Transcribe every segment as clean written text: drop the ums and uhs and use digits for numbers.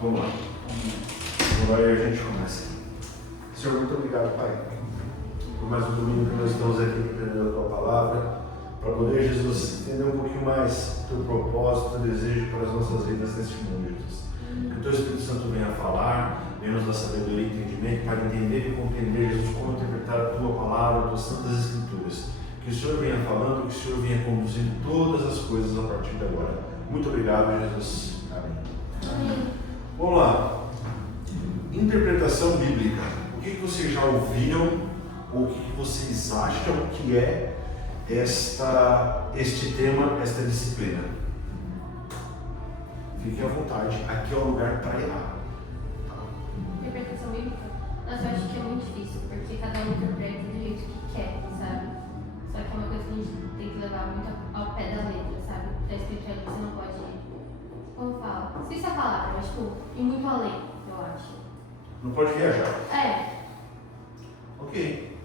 Vamos lá. Agora a gente começa. Senhor, muito obrigado, Pai, por mais um domingo que nós estamos aqui aprendendo a Tua Palavra, para poder, Jesus, entender um pouquinho mais o Teu propósito, o Teu desejo para as nossas vidas neste mundo, Jesus. Que o Teu Espírito Santo venha falar, venha nos dar sabedoria e entendimento para entender e compreender, Jesus, como interpretar a Tua Palavra, as Tuas Santas Escrituras. Que o Senhor venha falando, que o Senhor venha conduzindo todas as coisas a partir de agora. Muito obrigado, Jesus. Amém. Amém. Vamos lá. Interpretação bíblica. O que vocês já ouviram ou o que vocês acham que é este tema, esta disciplina? Fiquem à vontade. Aqui é o lugar para errar. Interpretação bíblica? Nossa, eu acho que é muito difícil, porque cada um interpreta do jeito que quer, sabe? Só que é uma coisa que a gente tem que levar muito ao pé da letra, sabe? Pra espiritualidade você não pode, como fala? Não sei se é a palavra, mas tipo, ir muito além, eu acho. Não pode viajar. É. Ok.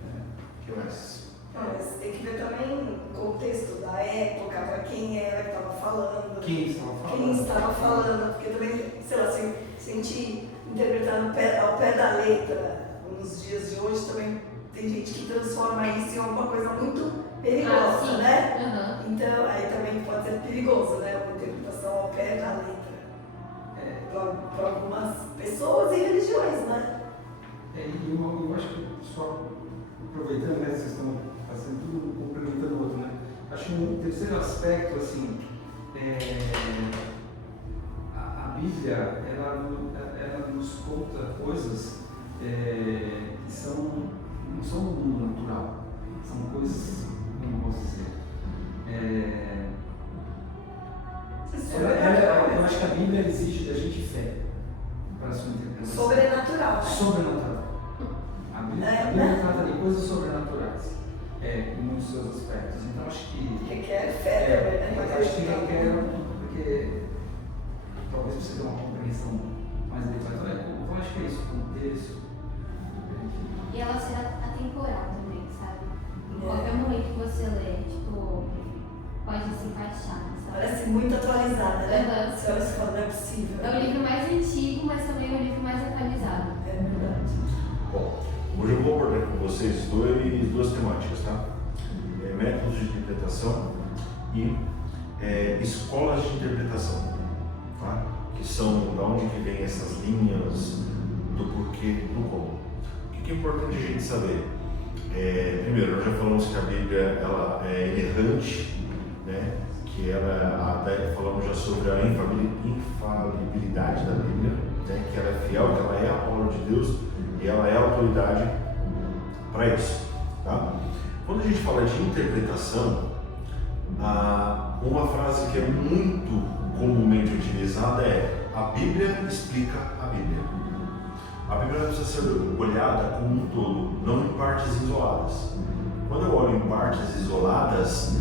O que mais? Mas tem que ver também o contexto da época, para quem era que estava falando. Quem estava falando? Quem estava falando, porque também, sei lá, se a gente interpretar ao pé da letra, nos dias de hoje também tem gente que transforma isso em alguma coisa muito perigosa, sim. né? Uhum. Então, aí também pode ser perigoso, né? Uma interpretação ao pé da letra. Para algumas pessoas e religiões, né? E eu acho que só aproveitando, né, vocês estão fazendo tudo, um complementando o outro, né? Acho que um terceiro aspecto, assim, a Bíblia, ela nos conta coisas que não são do mundo natural, são coisas, como posso dizer, eu acho que a Bíblia exige da gente fé para a sua interpretação. Sobrenatural, né? Sobrenatural. A Bíblia trata de coisas sobrenaturais, em muitos seus aspectos. Então acho que Requer fé também, né? acho que requer, porque talvez você tenha uma compreensão mais adequada. Então acho que é isso, o contexto. E ela será atemporal também, sabe? Em qualquer momento que você lê, tipo, pode se encaixar, sabe? Parece muito atualizada, né? Uhum. Se olha e fala, não é possível. É o livro mais antigo, mas também é o livro mais atualizado. É verdade. Bom, hoje eu vou abordar com vocês duas temáticas, tá? Métodos de interpretação e escolas de interpretação, tá? Que são da onde que vem essas linhas do porquê, do como. O que é importante a gente saber? Primeiro, nós já falamos que a Bíblia ela é inerrante, né? Que até falamos já sobre a infalibilidade da Bíblia, né? Que ela é fiel, que ela é a palavra de Deus e ela é a autoridade para isso, tá? Quando a gente fala de interpretação, uma frase que é muito comumente utilizada é: a Bíblia explica a Bíblia. A Bíblia precisa ser olhada como um todo, não em partes isoladas. Quando eu olho em partes isoladas,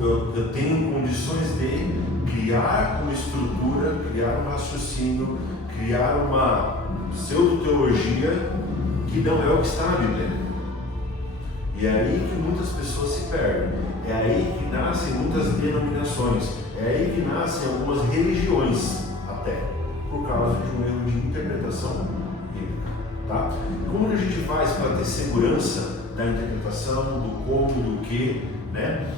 eu tenho condições de criar uma estrutura, criar um raciocínio, criar uma pseudo-teologia que não é o que está na Bíblia. E é aí que muitas pessoas se perdem. É aí que nascem muitas denominações. É aí que nascem algumas religiões, até, por causa de um erro de interpretação bíblica. Tá? Como que a gente faz para ter segurança da interpretação, do como, do que, né?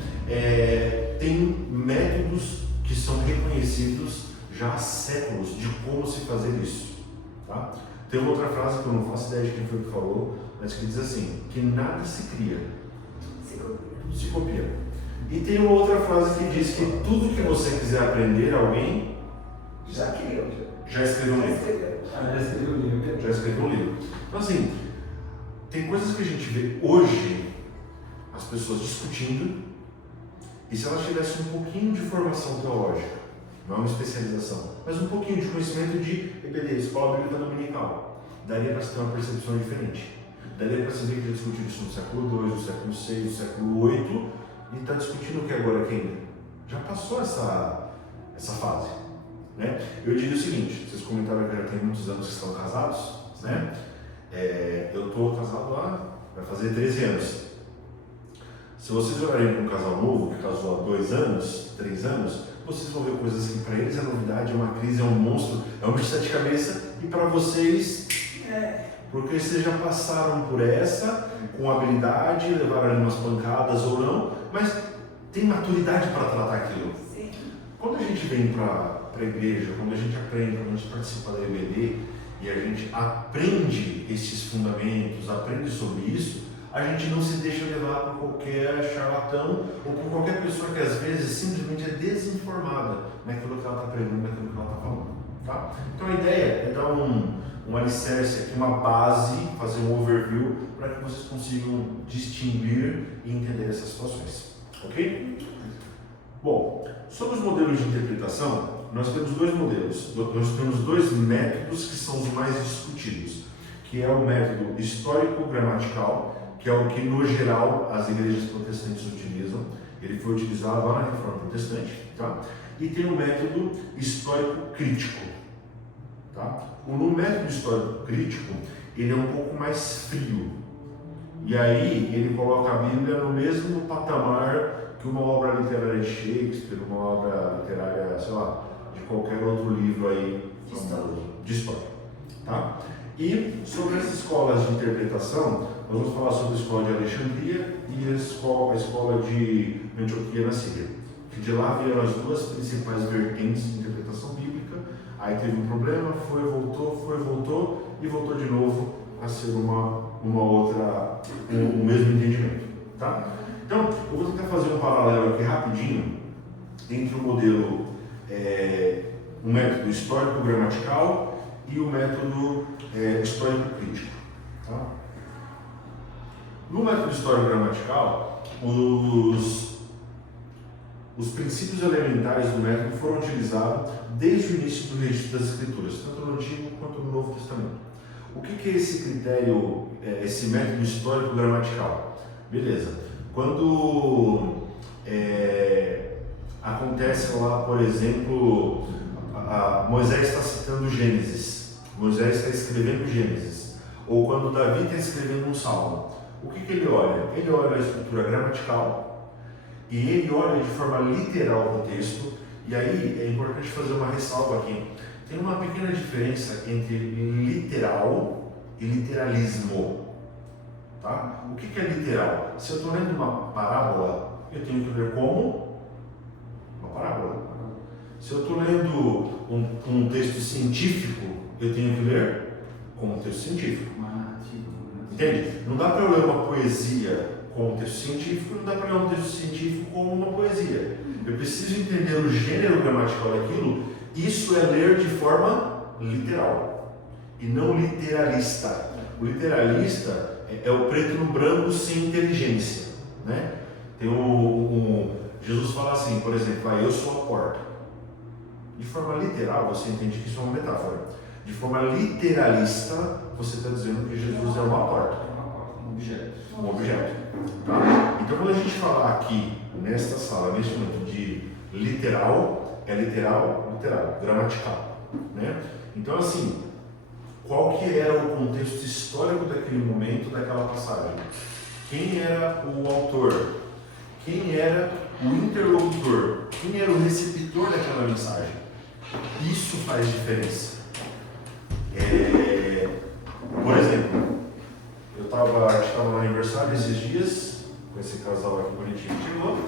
Tem métodos que são reconhecidos já há séculos de como se fazer isso. Tá? Tem uma outra frase que eu não faço ideia de quem foi que falou, mas que diz assim, que nada se cria, tudo se copia. E tem uma outra frase que diz que tudo que você quiser aprender, alguém Já criou. já escreveu um livro. Já escreveu o livro. Já escreveu um livro. Então assim, tem coisas que a gente vê hoje, as pessoas discutindo, e se elas tivessem um pouquinho de formação teológica, não é uma especialização, mas um pouquinho de conhecimento de EBD, Escola Bíblica Dominical, daria para se ter uma percepção diferente. Daria para se ver que já discutiu isso no século II, no século VI, no século VIII, e está discutindo o que agora aqui? Já passou essa fase. Né? Eu digo o seguinte, vocês comentaram que já tem muitos anos que estão casados, né? Eu estou casado vai fazer 13 anos. Se vocês olharem para um casal novo, que casou há 2 anos, 3 anos, vocês vão ver coisas que para eles é novidade, é uma crise, é um monstro, é um bicho de 7 cabeças, e para vocês, porque vocês já passaram por essa, com habilidade, levaram ali umas pancadas ou não, mas tem maturidade para tratar aquilo. Sim. Quando a gente vem para a igreja, quando a gente aprende, quando a gente participa da EBD e a gente aprende esses fundamentos, aprende sobre isso, a gente não se deixa levar por qualquer charlatão ou por qualquer pessoa que às vezes simplesmente é desinformada naquilo que ela está pregando, naquilo que ela está falando. Tá? Então a ideia é dar um alicerce aqui, uma base, fazer um overview para que vocês consigam distinguir e entender essas situações. Ok? Bom, sobre os modelos de interpretação, nós temos dois modelos, nós temos dois métodos que são os mais discutidos, que é o método histórico-gramatical, que é o que no geral as igrejas protestantes utilizam. Ele foi utilizado lá na Reforma Protestante, tá? E tem o método histórico-crítico, tá? No método histórico-crítico, ele é um pouco mais frio, e aí ele coloca a Bíblia no mesmo patamar que uma obra literária de Shakespeare, uma obra literária, sei lá, de qualquer outro livro aí de história, tá? E sobre as escolas de interpretação, nós vamos falar sobre a escola de Alexandria e a escola de Antioquia na Síria, que de lá vieram as duas principais vertentes de interpretação bíblica. Aí teve um problema, voltou e voltou de novo a ser uma outra, o mesmo entendimento, tá? Então, eu vou tentar fazer um paralelo aqui rapidinho entre o modelo, o método histórico-gramatical e o método histórico-crítico, tá? No método histórico-gramatical, os princípios elementares do método foram utilizados desde o início do registro das Escrituras, tanto no Antigo quanto no Novo Testamento. O que é esse critério, esse método histórico-gramatical? Beleza. Quando acontece lá, por exemplo, Moisés está citando Gênesis, Moisés está escrevendo Gênesis, ou quando Davi está escrevendo um salmo, o que ele olha? Ele olha a estrutura gramatical e ele olha de forma literal o texto, e aí é importante fazer uma ressalva aqui. Tem uma pequena diferença entre literal e literalismo. Tá? O que é literal? Se eu estou lendo uma parábola, eu tenho que ler como uma parábola. Se eu estou lendo um texto científico, eu tenho que ler como um texto científico. Entende? Não dá para eu ler uma poesia como um texto científico, não dá para ler um texto científico como uma poesia. Eu preciso entender o gênero gramatical daquilo. Isso é ler de forma literal e não literalista. O literalista é o preto no branco sem inteligência, né? Tem Jesus fala assim, por exemplo, eu sou a porta. De forma literal, você entende que isso é uma metáfora. De forma literalista, você está dizendo que Jesus é uma porta. Um objeto. Um objeto. Tá? Então, quando a gente falar aqui, nesta sala, neste momento, de literal, é literal, gramatical. Né? Então, assim, qual que era o contexto histórico daquele momento, daquela passagem? Quem era o autor? Quem era o interlocutor? Quem era o receptor daquela mensagem? Isso faz diferença. Por exemplo, a gente estava no aniversário esses dias, com esse casal aqui bonitinho que chegou,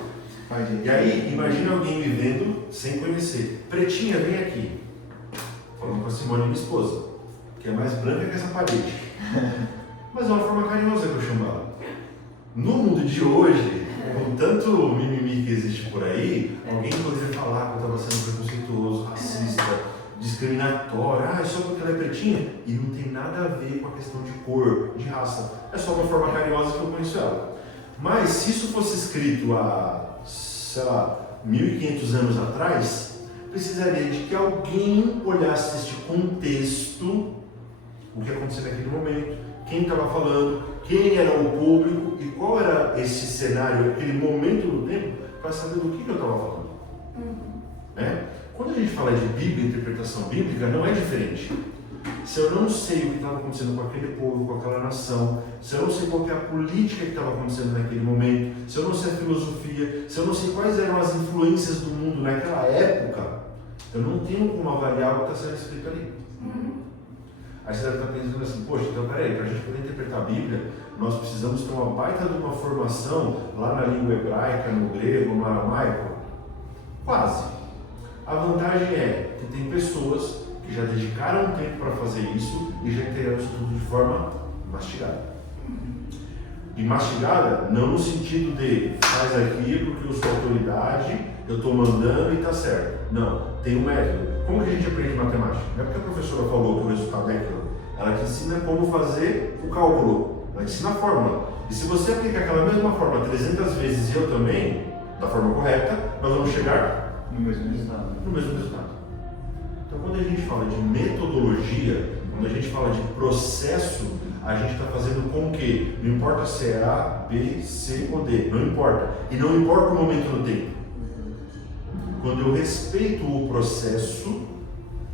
e aí imagina alguém me vendo sem conhecer. Pretinha, vem aqui. Falando com a Simone, minha esposa, que é mais branca que essa parede. Mas é uma forma carinhosa que eu chamo ela. No mundo de hoje, com tanto mimimi que existe por aí, alguém poderia falar que eu estava sendo preconceituoso, racista, discriminatório, só porque ela é pretinha, e não tem nada a ver com a questão de cor, de raça. É só uma forma carinhosa que eu conheço ela. Mas se isso fosse escrito há, sei lá, 1500 anos atrás, precisaria de que alguém olhasse este contexto, o que aconteceu naquele momento, quem estava falando, quem era o público e qual era esse cenário, aquele momento do tempo, para saber do que eu estava falando. Né? Quando a gente fala de Bíblia, interpretação bíblica, não é diferente. se eu não sei o que estava acontecendo com aquele povo, com aquela nação, se eu não sei qual que é a política que estava acontecendo naquele momento, se eu não sei a filosofia, se eu não sei quais eram as influências do mundo naquela época, eu não tenho como avaliar o que está sendo escrito ali. Aí você deve estar pensando assim, poxa, então peraí, para a gente poder interpretar a Bíblia, nós precisamos ter uma baita de uma formação lá na língua hebraica, no grego, no aramaico? Quase. A vantagem é que tem pessoas que já dedicaram um tempo para fazer isso e já entenderam isso tudo de forma mastigada. E mastigada não no sentido de faz aqui porque eu sou autoridade, eu estou mandando e está certo. Não, tem um método. Como que a gente aprende matemática? Não é porque a professora falou que o resultado é aquilo. Ela te ensina como fazer o cálculo. Ela te ensina a fórmula. E se você aplicar aquela mesma fórmula 300 vezes e eu também, da forma correta, nós vamos chegar no mesmo resultado. Então, quando a gente fala de metodologia, quando a gente fala de processo, a gente está fazendo com que, não importa se é A, B, C ou D, não importa. E não importa o momento no tempo. Quando eu respeito o processo,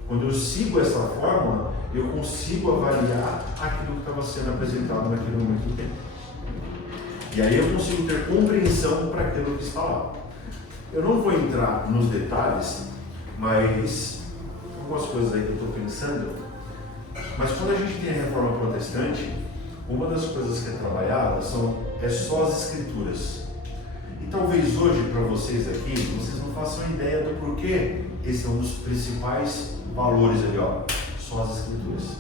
quando eu sigo essa fórmula, eu consigo avaliar aquilo que estava sendo apresentado naquele momento do tempo. E aí eu consigo ter compreensão para aquilo que está lá. Eu não vou entrar nos detalhes, mas algumas coisas aí que eu estou pensando. Mas quando a gente tem a reforma protestante, uma das coisas que é trabalhada é só as escrituras. E talvez hoje, para vocês aqui, vocês não façam ideia do porquê esse é um dos principais valores ali, ó, só as escrituras.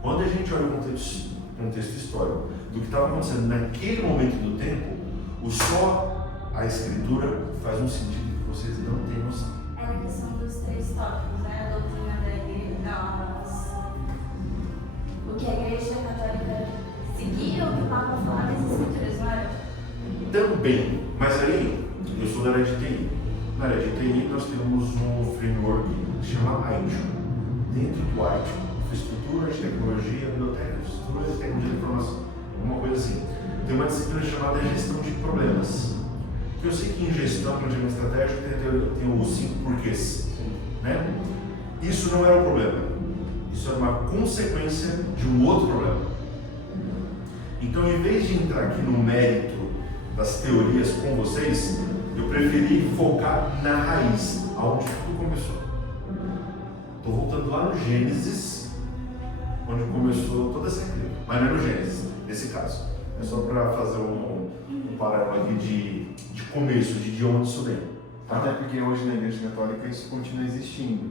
Quando a gente olha o contexto histórico do que estava acontecendo naquele momento do tempo, o só a escritura faz um sentido que vocês não têm noção. É a questão dos 3 tópicos, né? A doutrina da igreja, o que a igreja católica seguia, o que o Papa falava nas escrituras, não era? Também, mas aí eu sou da área de TI. Na área de TI nós temos um framework que se chama ITIL. Dentro do ITIL, infraestrutura de tecnologia, biblioteca, infraestrutura de tecnologia de informação, alguma coisa assim. Tem uma disciplina chamada gestão de problemas. Que eu sei que em gestão, planejamento estratégico, tem os 5 porquês. Né? Isso não era o problema. Isso era uma consequência de um outro problema. Então, em vez de entrar aqui no mérito das teorias com vocês, eu preferi focar na raiz, aonde tudo começou. Estou voltando lá no Gênesis, onde começou toda essa igreja. Mas não é no Gênesis, nesse caso. É só para fazer um paralelo aqui de começo, de onde isso vem. Tá? Até porque hoje na Igreja Católica isso continua existindo.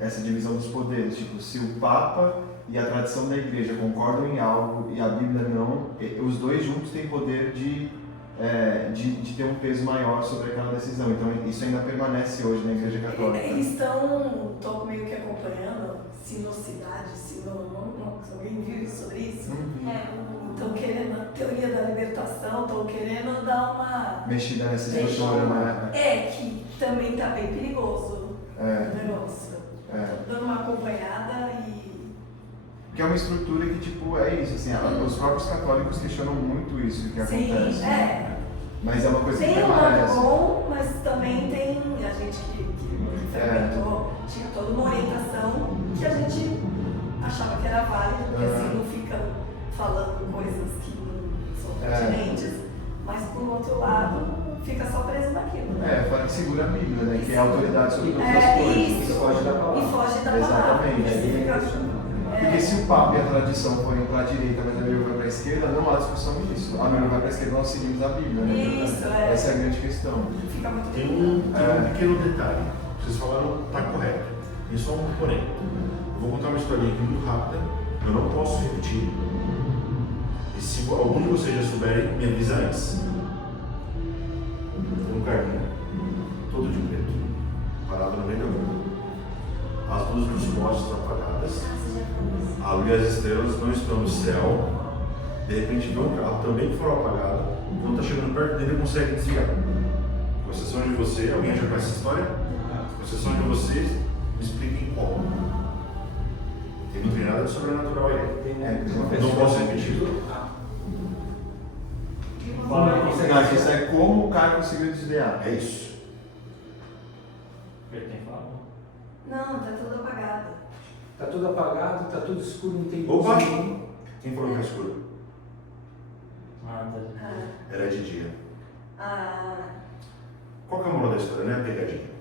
Essa divisão dos poderes. Tipo, se o Papa e a tradição da Igreja concordam em algo e a Bíblia não, os dois juntos têm poder de ter um peso maior sobre aquela decisão. Então isso ainda permanece hoje na Igreja Católica. Eles estão meio que acompanhando sinocidade, alguém viu sobre isso? Estão querendo a teoria da libertação, estão querendo dar uma mexida nessa estrutura, né? Que também está bem perigoso o negócio. Dando uma acompanhada e... Que é uma estrutura que, tipo, é isso, assim, os próprios católicos questionam muito isso que acontece. Sim, Mas é uma coisa que tem um permanece. lado bom, mas também tem a gente que frequentou, tinha toda uma orientação que a gente achava que era válida, porque assim não fica falando coisas que não são pertinentes, mas por outro lado fica só preso naquilo. Né? Fala que segura a Bíblia, né? Que é a autoridade sobre todas as É coisas. isso, E foge da palavra. E foge da palavra. Exatamente. Porque se o Papa e a tradição forem para a direita, mas a Bíblia vai para a esquerda, não há discussão disso. A Bíblia vai para a esquerda, nós seguimos a Bíblia, né? Isso, Essa é a grande questão. Fica muito Tem um pequeno detalhe. Vocês falaram, está correto. Tem só um porém. Eu vou contar uma historinha aqui muito rápida. Eu não posso repetir. E se algum de vocês já souberem, me avisa antes. Tem um carrinho, todo de preto, parado no meio da rua. As luzes dos postes estão apagadas. A luz e as estrelas não estão no céu. De repente vem um carro também que foram apagado. Quando está chegando perto dele, ele consegue desviar. Com exceção de você, alguém já conhece essa história? Com exceção de vocês, me expliquem como. Não tem nada de sobrenatural aí. Não posso repetir. Não, isso é como o cara conseguiu desviar. É isso. Ele tem falado? Não, tá tudo apagado. Tá tudo apagado, tá tudo escuro, não tem luz Opa! nenhuma. Quem falou que é escuro? Ah. Era de dia. Ah, Qual que é a moral da história, né? A pegadinha.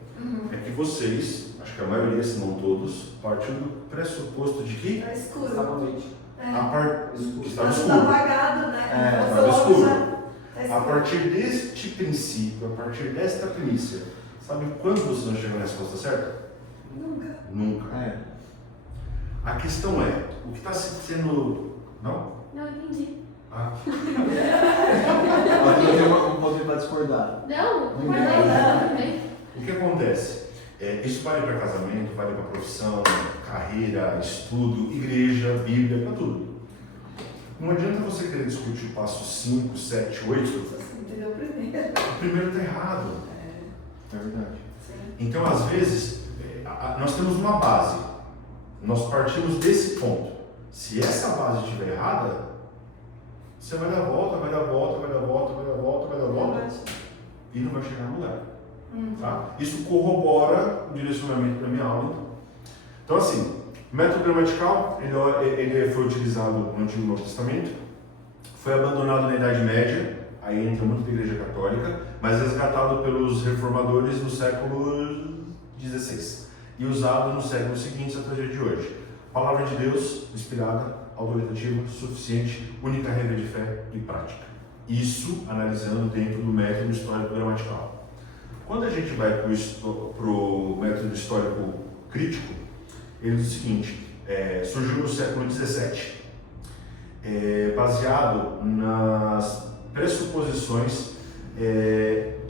É que vocês, acho que a maioria, se não todos, partiu do pressuposto de que tá escuro. Estava à noite. É. estava Tá escuro. tudo apagado, né? É, Então, estava logo escuro. já tá A escuro. partir deste princípio, a partir desta premissa, sabe quando vocês vão chegar na resposta certa? Nunca. Nunca. É. A questão é, o que está sendo... Não? Não entendi. Ah, Ela tem um poder para discordar. Não, Não, mas não também. o que acontece? Isso vale para casamento, vale para profissão, carreira, estudo, igreja, Bíblia, para tudo. Não adianta você querer discutir o passo 5, 7, 8. Você entendeu primeiro. O primeiro está errado. É verdade. Sim. Então, às vezes, nós temos uma base. Nós partimos desse ponto. Se essa base estiver errada, você vai dar volta, vai dar volta, vai dar volta, vai dar volta, vai dar volta e não vai chegar no lugar. Tá? Isso corrobora o direcionamento da minha aula. Então, assim, método gramatical, ele foi utilizado no Antigo e Novo Testamento, foi abandonado na Idade Média, aí entra muito da Igreja Católica, mas resgatado pelos reformadores no século XVI e usado nos séculos seguintes até o dia de hoje. Palavra de Deus, inspirada, autoritativa, suficiente, única regra de fé e prática. Isso analisando dentro do método histórico gramatical. Quando a gente vai para o método histórico crítico, ele diz o seguinte, surgiu no século XVII, baseado nas pressuposições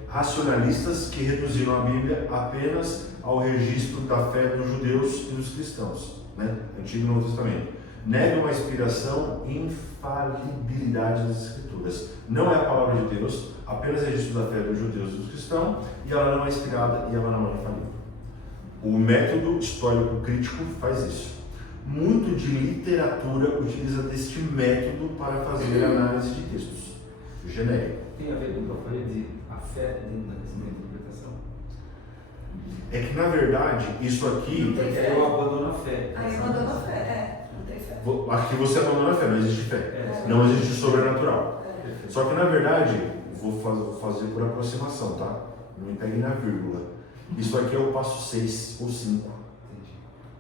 racionalistas que reduziram a Bíblia apenas ao registro da fé dos judeus e dos cristãos, né? Antigo e Novo Testamento. Negam a inspiração e infalibilidade das Escrituras. Não é a palavra de Deus, apenas registro da fé dos judeus e dos cristãos, e ela não é inspirada e ela não é infalível. O método histórico crítico faz isso. Muito de literatura utiliza deste método para fazer análise de textos. Genérico. Tem a ver com o que eu falei de a fé dentro da questão da interpretação? É que na verdade, isso aqui. Porque aí eu abandono a fé. Aí mandou a fé, não tem fé. Aqui você abandona a fé, não existe fé. É. Não existe o sobrenatural. É. Só que na verdade, vou fazer por aproximação, tá? Não me peguem na vírgula. Isso aqui é o passo 6 ou 5.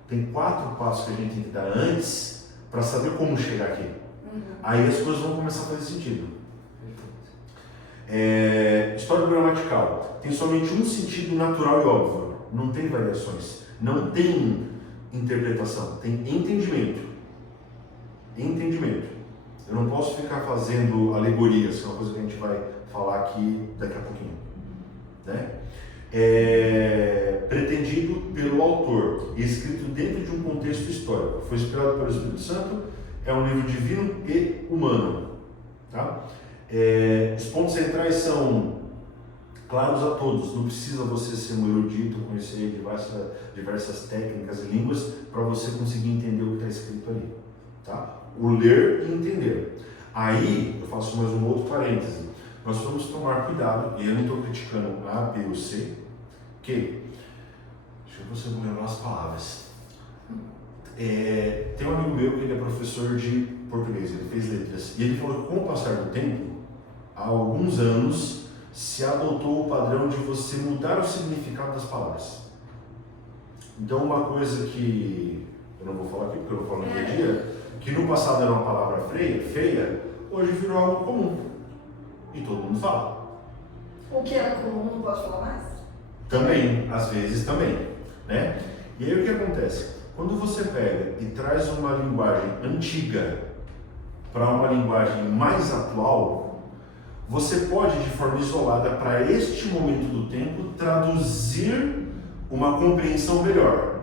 Tem 4 passos que a gente tem que dar antes para saber como chegar aqui. Aí as coisas vão começar a fazer sentido. História gramatical tem somente um sentido natural e óbvio. Não tem variações. Não tem interpretação. Tem entendimento. Entendimento. Eu não posso ficar fazendo alegorias, que é uma coisa que a gente vai falar aqui daqui a pouquinho. Né? Pretendido pelo autor e escrito dentro de um contexto histórico. Foi inspirado pelo Espírito Santo, é um livro divino e humano. Tá? Os pontos centrais são claros a todos, não precisa você ser um erudito, conhecer diversas técnicas e línguas para você conseguir entender o que está escrito ali. Tá? O ler e entender. Aí, eu faço mais um outro parêntese. Nós vamos tomar cuidado, e eu não estou criticando A, B ou C, que, deixa eu ver se eu vou lembrar as palavras. Tem um amigo meu que ele é professor de português, ele fez letras, e ele falou que com o passar do tempo, há alguns anos, se adotou o padrão de você mudar o significado das palavras. Então, uma coisa que eu não vou falar aqui, porque eu vou falar no dia a dia, que no passado era uma palavra feia, hoje virou algo comum. E todo mundo fala. O que era comum não pode falar mais? Também, às vezes também, né? E aí o que acontece? Quando você pega e traz uma linguagem antiga para uma linguagem mais atual, você pode, de forma isolada, para este momento do tempo, traduzir uma compreensão melhor.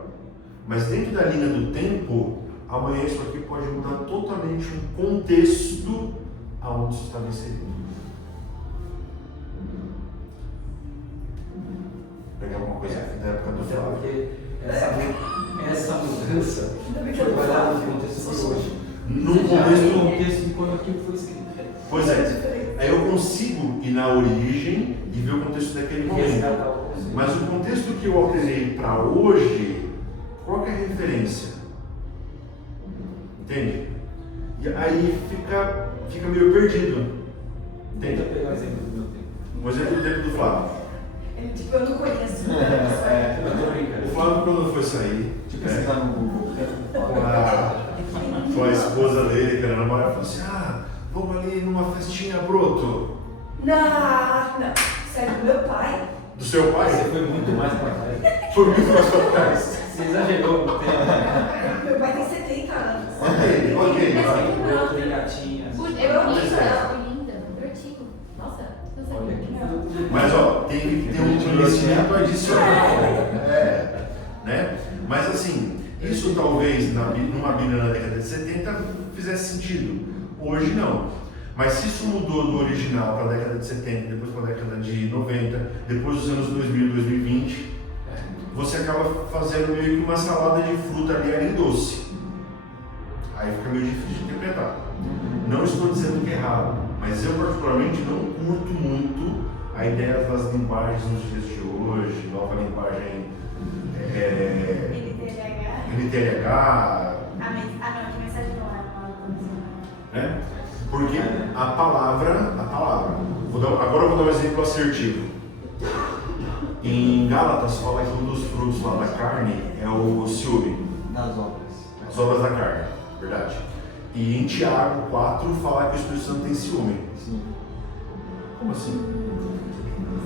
Mas dentro da linha do tempo, amanhã isso aqui pode mudar totalmente um contexto aonde isso está inserido. Pegar alguma coisa da época do Flávio. Porque essa mudança foi guardada no contexto de hoje. No No contexto. contexto de quando aquilo foi escrito. Pois é. Aí eu consigo ir na origem e ver o contexto daquele momento. Resgatar o conceito. Mas o contexto que eu alterei para hoje, qual que é a referência? Entende? E aí fica meio perdido. Tenta Entende? pegar o exemplo do meu tempo. Um exemplo do tempo do Flávio. Ele, tipo, eu não conheço. Eu tô brincando. O Flávio, quando foi sair, Tipo, você tá no Google. com a esposa dele, que era namorada, falou assim: vamos ali numa festinha broto. Não. Sério, meu pai. Do seu pai? Você foi muito mais pra trás. Foi muito mais pra trás. Você exagerou no tempo. Meu pai tem 70 anos. Ok, Eu tenho gatinhas. Linda, Bertinho. Nossa, não sei. Olha que Mas ó, tem que ter um conhecimento adicional. Né? Mas assim, isso talvez numa Bíblia na década de 70 fizesse sentido. Hoje não. Mas se isso mudou do original para a década de 70, depois para a década de 90, depois dos anos 2000, 2020, você acaba fazendo meio que uma salada de fruta ali agridoce. Aí fica meio difícil de interpretar. Não estou dizendo que é errado, mas eu particularmente não curto muito a ideia das linguagens nos dias de hoje, nova linguagem NTLH, Que mensagem não é uma né? Porque a palavra, agora eu vou dar um exemplo assertivo. Em Gálatas fala que um dos frutos lá da carne é o ciúme, Das obras. as obras da carne, verdade. E em Tiago 4 fala que o Espírito Santo tem ciúme. Sim. Como assim?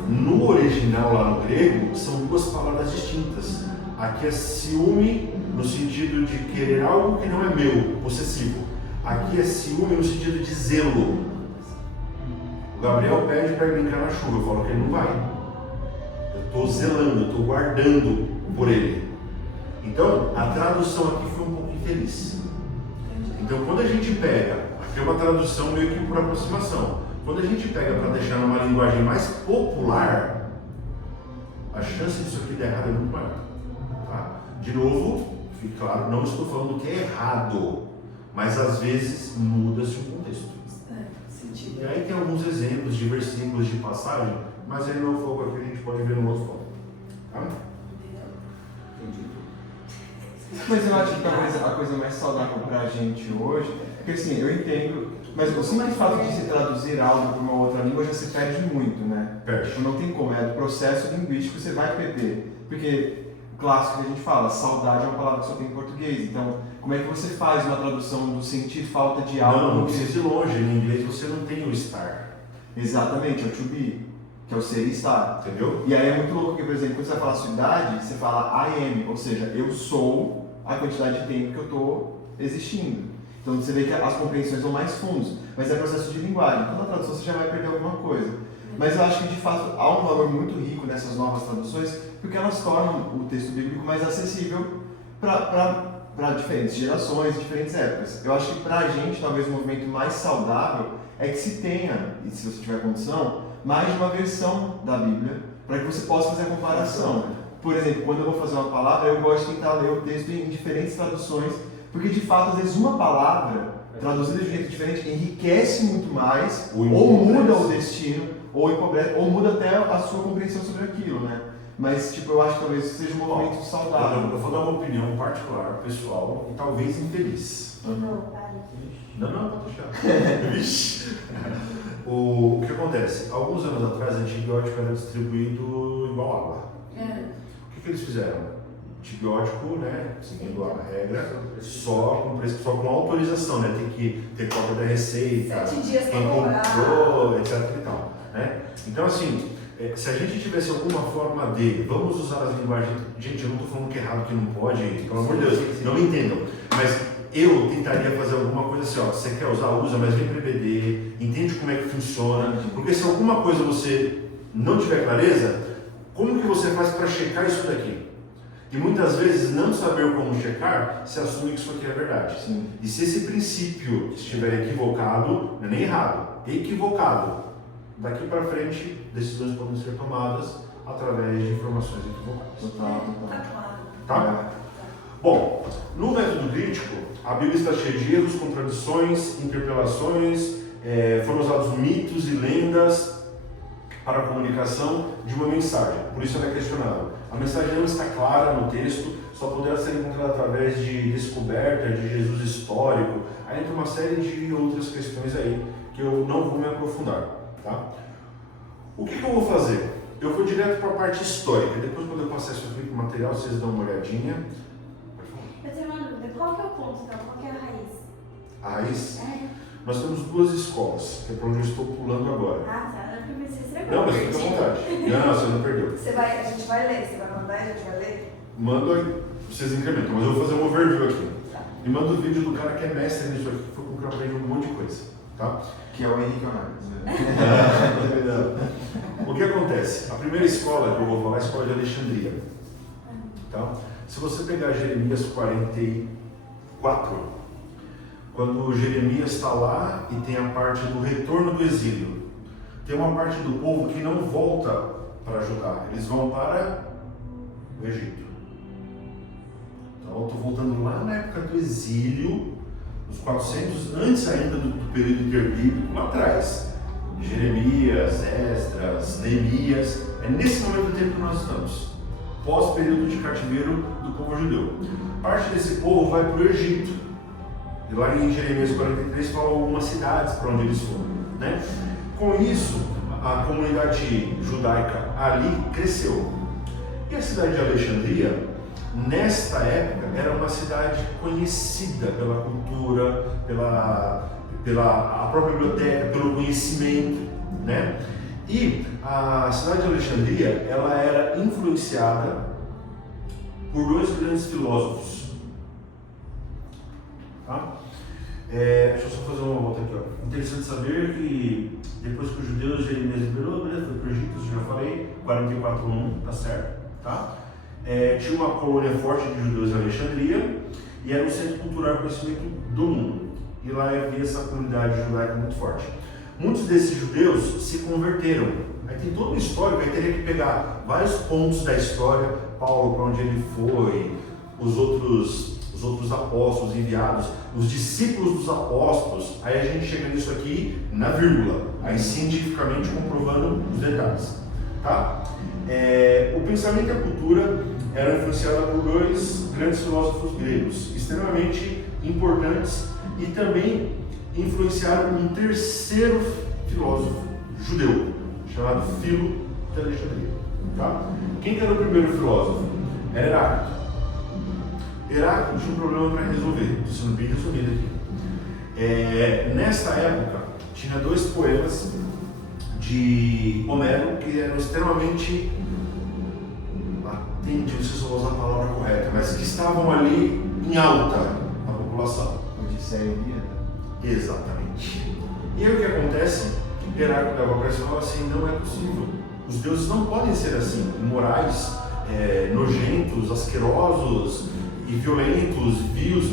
No original lá no grego são duas palavras distintas. Aqui é ciúme no sentido de querer algo que não é meu, possessivo. Aqui é ciúme no sentido de zelo. O Gabriel pede para ir brincar na chuva, eu falo que ele não vai. Eu estou zelando, eu estou guardando por ele. Então, a tradução aqui foi um pouco infeliz. Então, quando a gente pega, aqui é uma tradução meio que por aproximação. Quando a gente pega para deixar numa linguagem mais popular, a chance disso aqui dar errado é muito maior. Tá? De novo, fique claro, não estou falando que é errado. Mas às vezes muda-se o contexto. Sentido. E aí tem alguns exemplos de versículos de passagem, mas aí não foco aqui, a gente pode ver no outro foco. Tá? Entendi. Mas eu acho que talvez a coisa mais saudável pra gente hoje, porque assim, eu entendo, mas o simples fato de se traduzir algo para uma outra língua já se perde muito, né? Perde. Tipo, não tem como, é do processo linguístico você vai perder. Porque o clássico que a gente fala, saudade é uma palavra que só tem em português, então como é que você faz uma tradução do sentir falta de algo? Não precisa ir longe, em inglês você não tem o estar. Exatamente, é o to be, que é o ser e estar. Entendeu? E aí é muito louco, porque, por exemplo, quando você vai falar sua idade, você fala I am, ou seja, eu sou a quantidade de tempo que eu estou existindo. Então você vê que as compreensões são mais fundos, mas é processo de linguagem. Então na tradução você já vai perder alguma coisa. Mas eu acho que de fato há um valor muito rico nessas novas traduções, porque elas tornam o texto bíblico mais acessível para diferentes gerações, diferentes épocas. Eu acho que para a gente, talvez o movimento mais saudável é que se tenha, e se você tiver condição, mais de uma versão da Bíblia, para que você possa fazer a comparação. Por exemplo, quando eu vou fazer uma palavra, eu gosto de tentar ler o texto em diferentes traduções, porque de fato, às vezes, uma palavra traduzida de um jeito diferente enriquece muito mais, ou muda o destino, ou empobrece, ou muda até a sua compreensão sobre aquilo, né? Mas, tipo, eu acho que talvez seja um movimento saudável. Eu vou dar uma opinião particular, pessoal, e talvez infeliz. Não, pai. Não, pode deixar. Vixe. O que acontece? Alguns anos atrás, antibiótico era distribuído igual água. O que eles fizeram? Antibiótico, né, seguindo a regra, só com autorização, né, tem que ter cópia da receita, 7 dias quem pra comprou, etc e tal, né? Então, assim, se a gente tivesse alguma forma de, vamos usar as linguagens, gente, eu não estou falando que é errado, que não pode, pelo amor de Deus, não me entendam, mas eu tentaria fazer alguma coisa assim, ó, você quer usar, usa, mas vem para EBD, entende como é que funciona, porque se alguma coisa você não tiver clareza, como que você faz para checar isso daqui? E muitas vezes não saber como checar, se assume que isso aqui é verdade. Sim. E se esse princípio estiver equivocado, não é nem errado, é equivocado, daqui para frente decisões podem ser tomadas através de informações equivocadas. Total. Tá claro. Tá? Bom, no método crítico, a Bíblia está cheia de erros, contradições, interpelações, foram usados mitos e lendas para a comunicação de uma mensagem. Por isso ela é questionável. A mensagem não está clara no texto, só poderá ser encontrada através de descoberta de Jesus histórico. Aí entra uma série de outras questões aí que eu não vou me aprofundar, tá? O que eu vou fazer? Eu vou direto para a parte histórica. Depois, quando eu passar isso aqui para o material, vocês dão uma olhadinha. Eu tenho uma dúvida, qual que é o ponto, então? Qual que é a raiz? A raiz? É. Nós temos duas escolas, que é para onde eu estou pulando agora. Ah, tá. Não é porque você se Não, mas fica à vontade. Não, você não perdeu. A gente vai ler, você vai mandar e a gente vai ler? Manda aí, vocês incrementam, mas eu vou fazer um overview aqui. Tá. E manda o vídeo do cara que é mestre nisso aqui, que foi com que eu aprendi um monte de coisa, tá? Que é o Henrique Leonardo. O que acontece? A primeira escola que eu vou falar é a escola de Alexandria. Tá? Se você pegar Jeremias 44, quando Jeremias está lá e tem a parte do retorno do exílio, tem uma parte do povo que não volta para Judá, eles vão para o Egito. Então eu estou voltando lá na época do exílio, os 400, antes ainda do período interbíblico, lá atrás. Jeremias, Esdras, Neemias, é nesse momento do tempo que nós estamos, pós-período de cativeiro do povo judeu. Parte desse povo vai para o Egito, e lá em Jeremias 43 falam algumas cidades para onde eles foram, né? Com isso, a comunidade judaica ali cresceu. E a cidade de Alexandria, nesta época, era uma cidade conhecida pela cultura, pela a própria biblioteca, pelo conhecimento, né? E a cidade de Alexandria, ela era influenciada por dois grandes filósofos. Tá? Deixa eu só fazer uma volta aqui. Ó. Interessante saber que depois que os judeus, Jeremias liberou, beleza, foi para o Egito, isso eu já falei, 44:1, tá certo? Tá? Tinha uma colônia forte de judeus em Alexandria e era um centro cultural e conhecimento do mundo. E lá havia essa comunidade judaica muito forte. Muitos desses judeus se converteram. Aí tem todo um histórico, aí teria que pegar vários pontos da história, Paulo, para onde ele foi, os outros apóstolos enviados, os discípulos dos apóstolos, aí a gente chega nisso aqui na vírgula, aí cientificamente comprovando os detalhes. Tá? O pensamento e a cultura eram influenciados por dois grandes filósofos gregos, extremamente importantes, e também influenciaram um terceiro filósofo judeu, chamado Filo de Alexandria. Tá? Quem que era o primeiro filósofo? Era Heráclito. Heráclito tinha um problema para resolver, sendo bem resumido aqui. Nesta época, tinha dois poemas de Homero que eram extremamente latentes, não sei se eu vou usar a palavra correta, mas que estavam ali em alta na população. Odisseia e Ilíada. Exatamente. E aí o que acontece? Heráclito leva para a escola assim: não é possível. Os deuses não podem ser assim, imorais, nojentos, asquerosos e violentos, vios.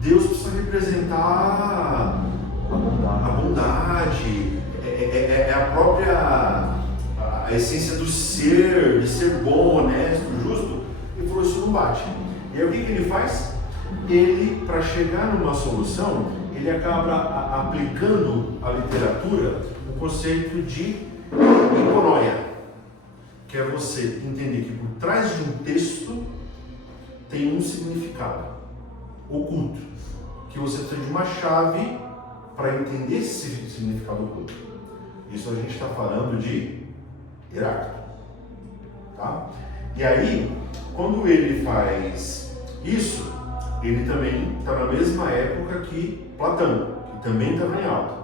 Deus precisa representar a bondade, a própria a essência do ser, de ser bom, honesto, justo. Ele falou: isso não bate. E aí o que ele faz? Ele, para chegar numa solução, ele acaba aplicando à literatura o conceito de hiponoia, que é você entender que por trás de um texto tem um significado oculto, que você precisa de uma chave para entender esse significado oculto. Isso a gente está falando de Heráclito, tá? E aí, quando ele faz isso, ele também está na mesma época que Platão, que também estava em alta.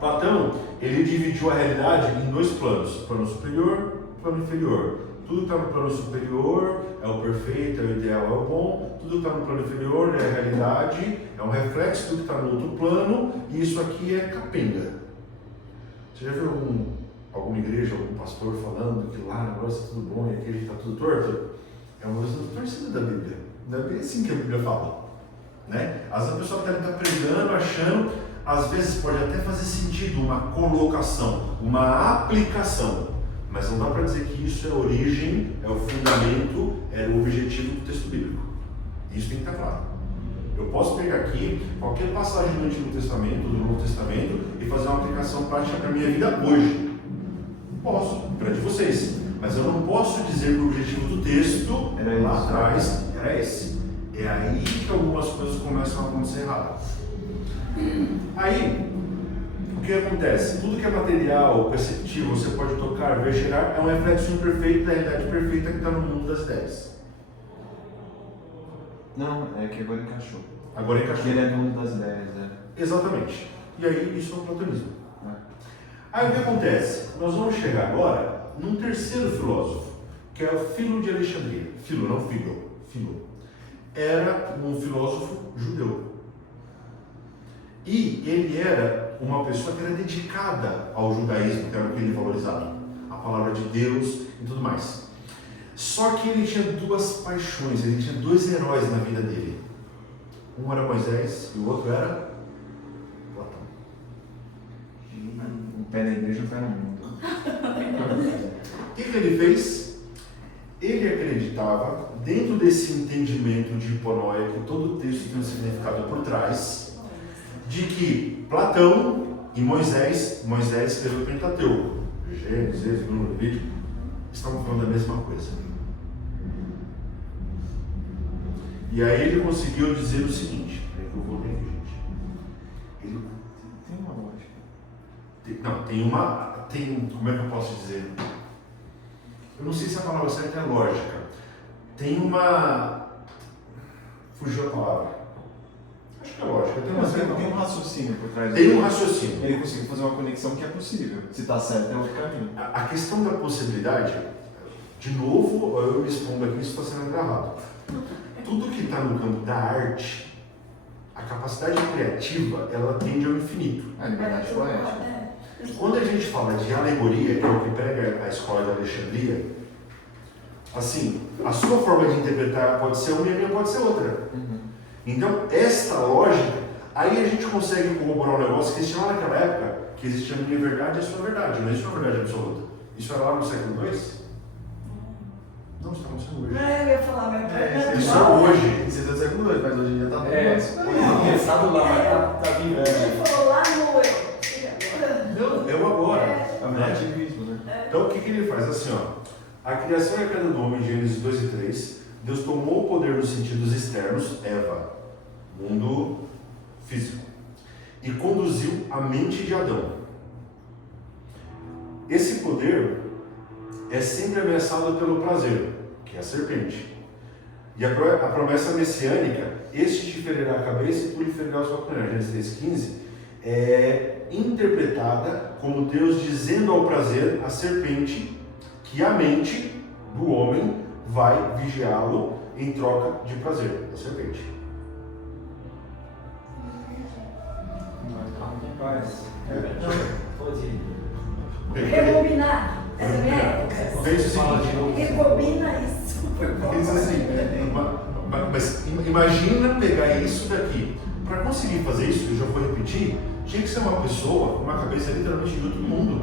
Platão, ele dividiu a realidade em dois planos: plano superior e plano inferior. Tudo que está no plano superior é o perfeito, é o ideal, é o bom. Tudo que está no plano inferior é a realidade, é um reflexo do que está no outro plano, e isso aqui é capenga. Você já viu alguma igreja, algum pastor falando que lá no negócio é tudo bom e aqui está tudo torto? É uma coisa torcida da Bíblia. Não é bem assim que a Bíblia fala, né? Às vezes a pessoa deve estar pregando, achando, às vezes pode até fazer sentido uma colocação, uma aplicação, mas não dá para dizer que isso é a origem, é o fundamento, é o objetivo do texto bíblico. Isso tem que estar claro. Eu posso pegar aqui qualquer passagem do Antigo Testamento, do Novo Testamento, e fazer uma aplicação prática para a minha vida hoje. Posso, para de vocês. Mas eu não posso dizer que o objetivo do texto Era lá isso. atrás era esse. É aí que algumas coisas começam a acontecer errado. Aí, o que acontece? Tudo que é material, perceptível, você pode tocar, ver, cheirar, é um reflexo imperfeito da realidade perfeita que está no mundo das ideias. Não, é que agora encaixou. Agora encaixou. Ele é dono das ideias, Exatamente. E aí, isso é o platonismo. É. Aí o que acontece? Nós vamos chegar agora num terceiro filósofo, que é o Filo de Alexandria. Filo, não Filo. Filo. Era um filósofo judeu. E ele era uma pessoa que era dedicada ao judaísmo, que era o que ele valorizava. A palavra de Deus e tudo mais. Só que ele tinha duas paixões, ele tinha dois heróis na vida dele. Um era Moisés e o outro era Platão. Um pé na igreja e um pé no mundo. O que ele fez? Ele acreditava, dentro desse entendimento de hiponóia, que todo texto tem um significado por trás, de que Platão e Moisés escreveu o Pentateuco, Gênesis, Êxodo, Levítico, estavam falando da mesma coisa. E aí ele conseguiu dizer o seguinte, é que eu vou ler aqui, gente. Ele Tem uma lógica. como é que eu posso dizer? Eu não sei se a palavra certa é lógica. Fugiu a palavra. Acho que é lógica. Tem um raciocínio por trás Tem um dele. raciocínio. Ele conseguiu fazer uma conexão que é possível. Se está certo, é outro caminho. A questão da possibilidade, de novo, eu me expondo aqui, isso está sendo gravado. Tudo que está no campo da arte, a capacidade criativa, ela tende ao infinito. A liberdade poética. Quando a gente fala de alegoria, que é o que prega a escola de Alexandria, assim, a sua forma de interpretar pode ser uma e a minha pode ser outra. Então, esta lógica, aí a gente consegue corroborar um negócio que existia lá naquela época, que existia a minha verdade e a sua verdade, não existe uma verdade absoluta. Isso era lá no século II? Não, isso está acontecendo hoje. Eu ia falar, mas Isso é hoje. Isso é do século II, mas hoje em dia está Pensado lá, mas tá vindo. ele falou lá no Não, é o agora. É o relativismo, né? Então o que ele faz? Assim, ó, a criação e a queda do homem, Gênesis 2 e 3, Deus tomou o poder dos sentidos externos, Eva, mundo físico, e conduziu a mente de Adão. Esse poder é sempre ameaçado pelo prazer, que é a serpente. E a promessa messiânica, este te ferirá a cabeça e tu lhe ferirás o calcanhar, Gênesis 3,15, é interpretada como Deus dizendo ao prazer, a serpente, que a mente do homem vai vigiá-lo em troca de prazer, da serpente. Paz. Pode ir. Rebobinar. Essa é a minha época. Pense o seguinte, Rebobina isso. pense assim, mas imagina pegar isso daqui. Para conseguir fazer isso, eu já vou repetir, tinha que ser uma pessoa com uma cabeça literalmente de outro mundo.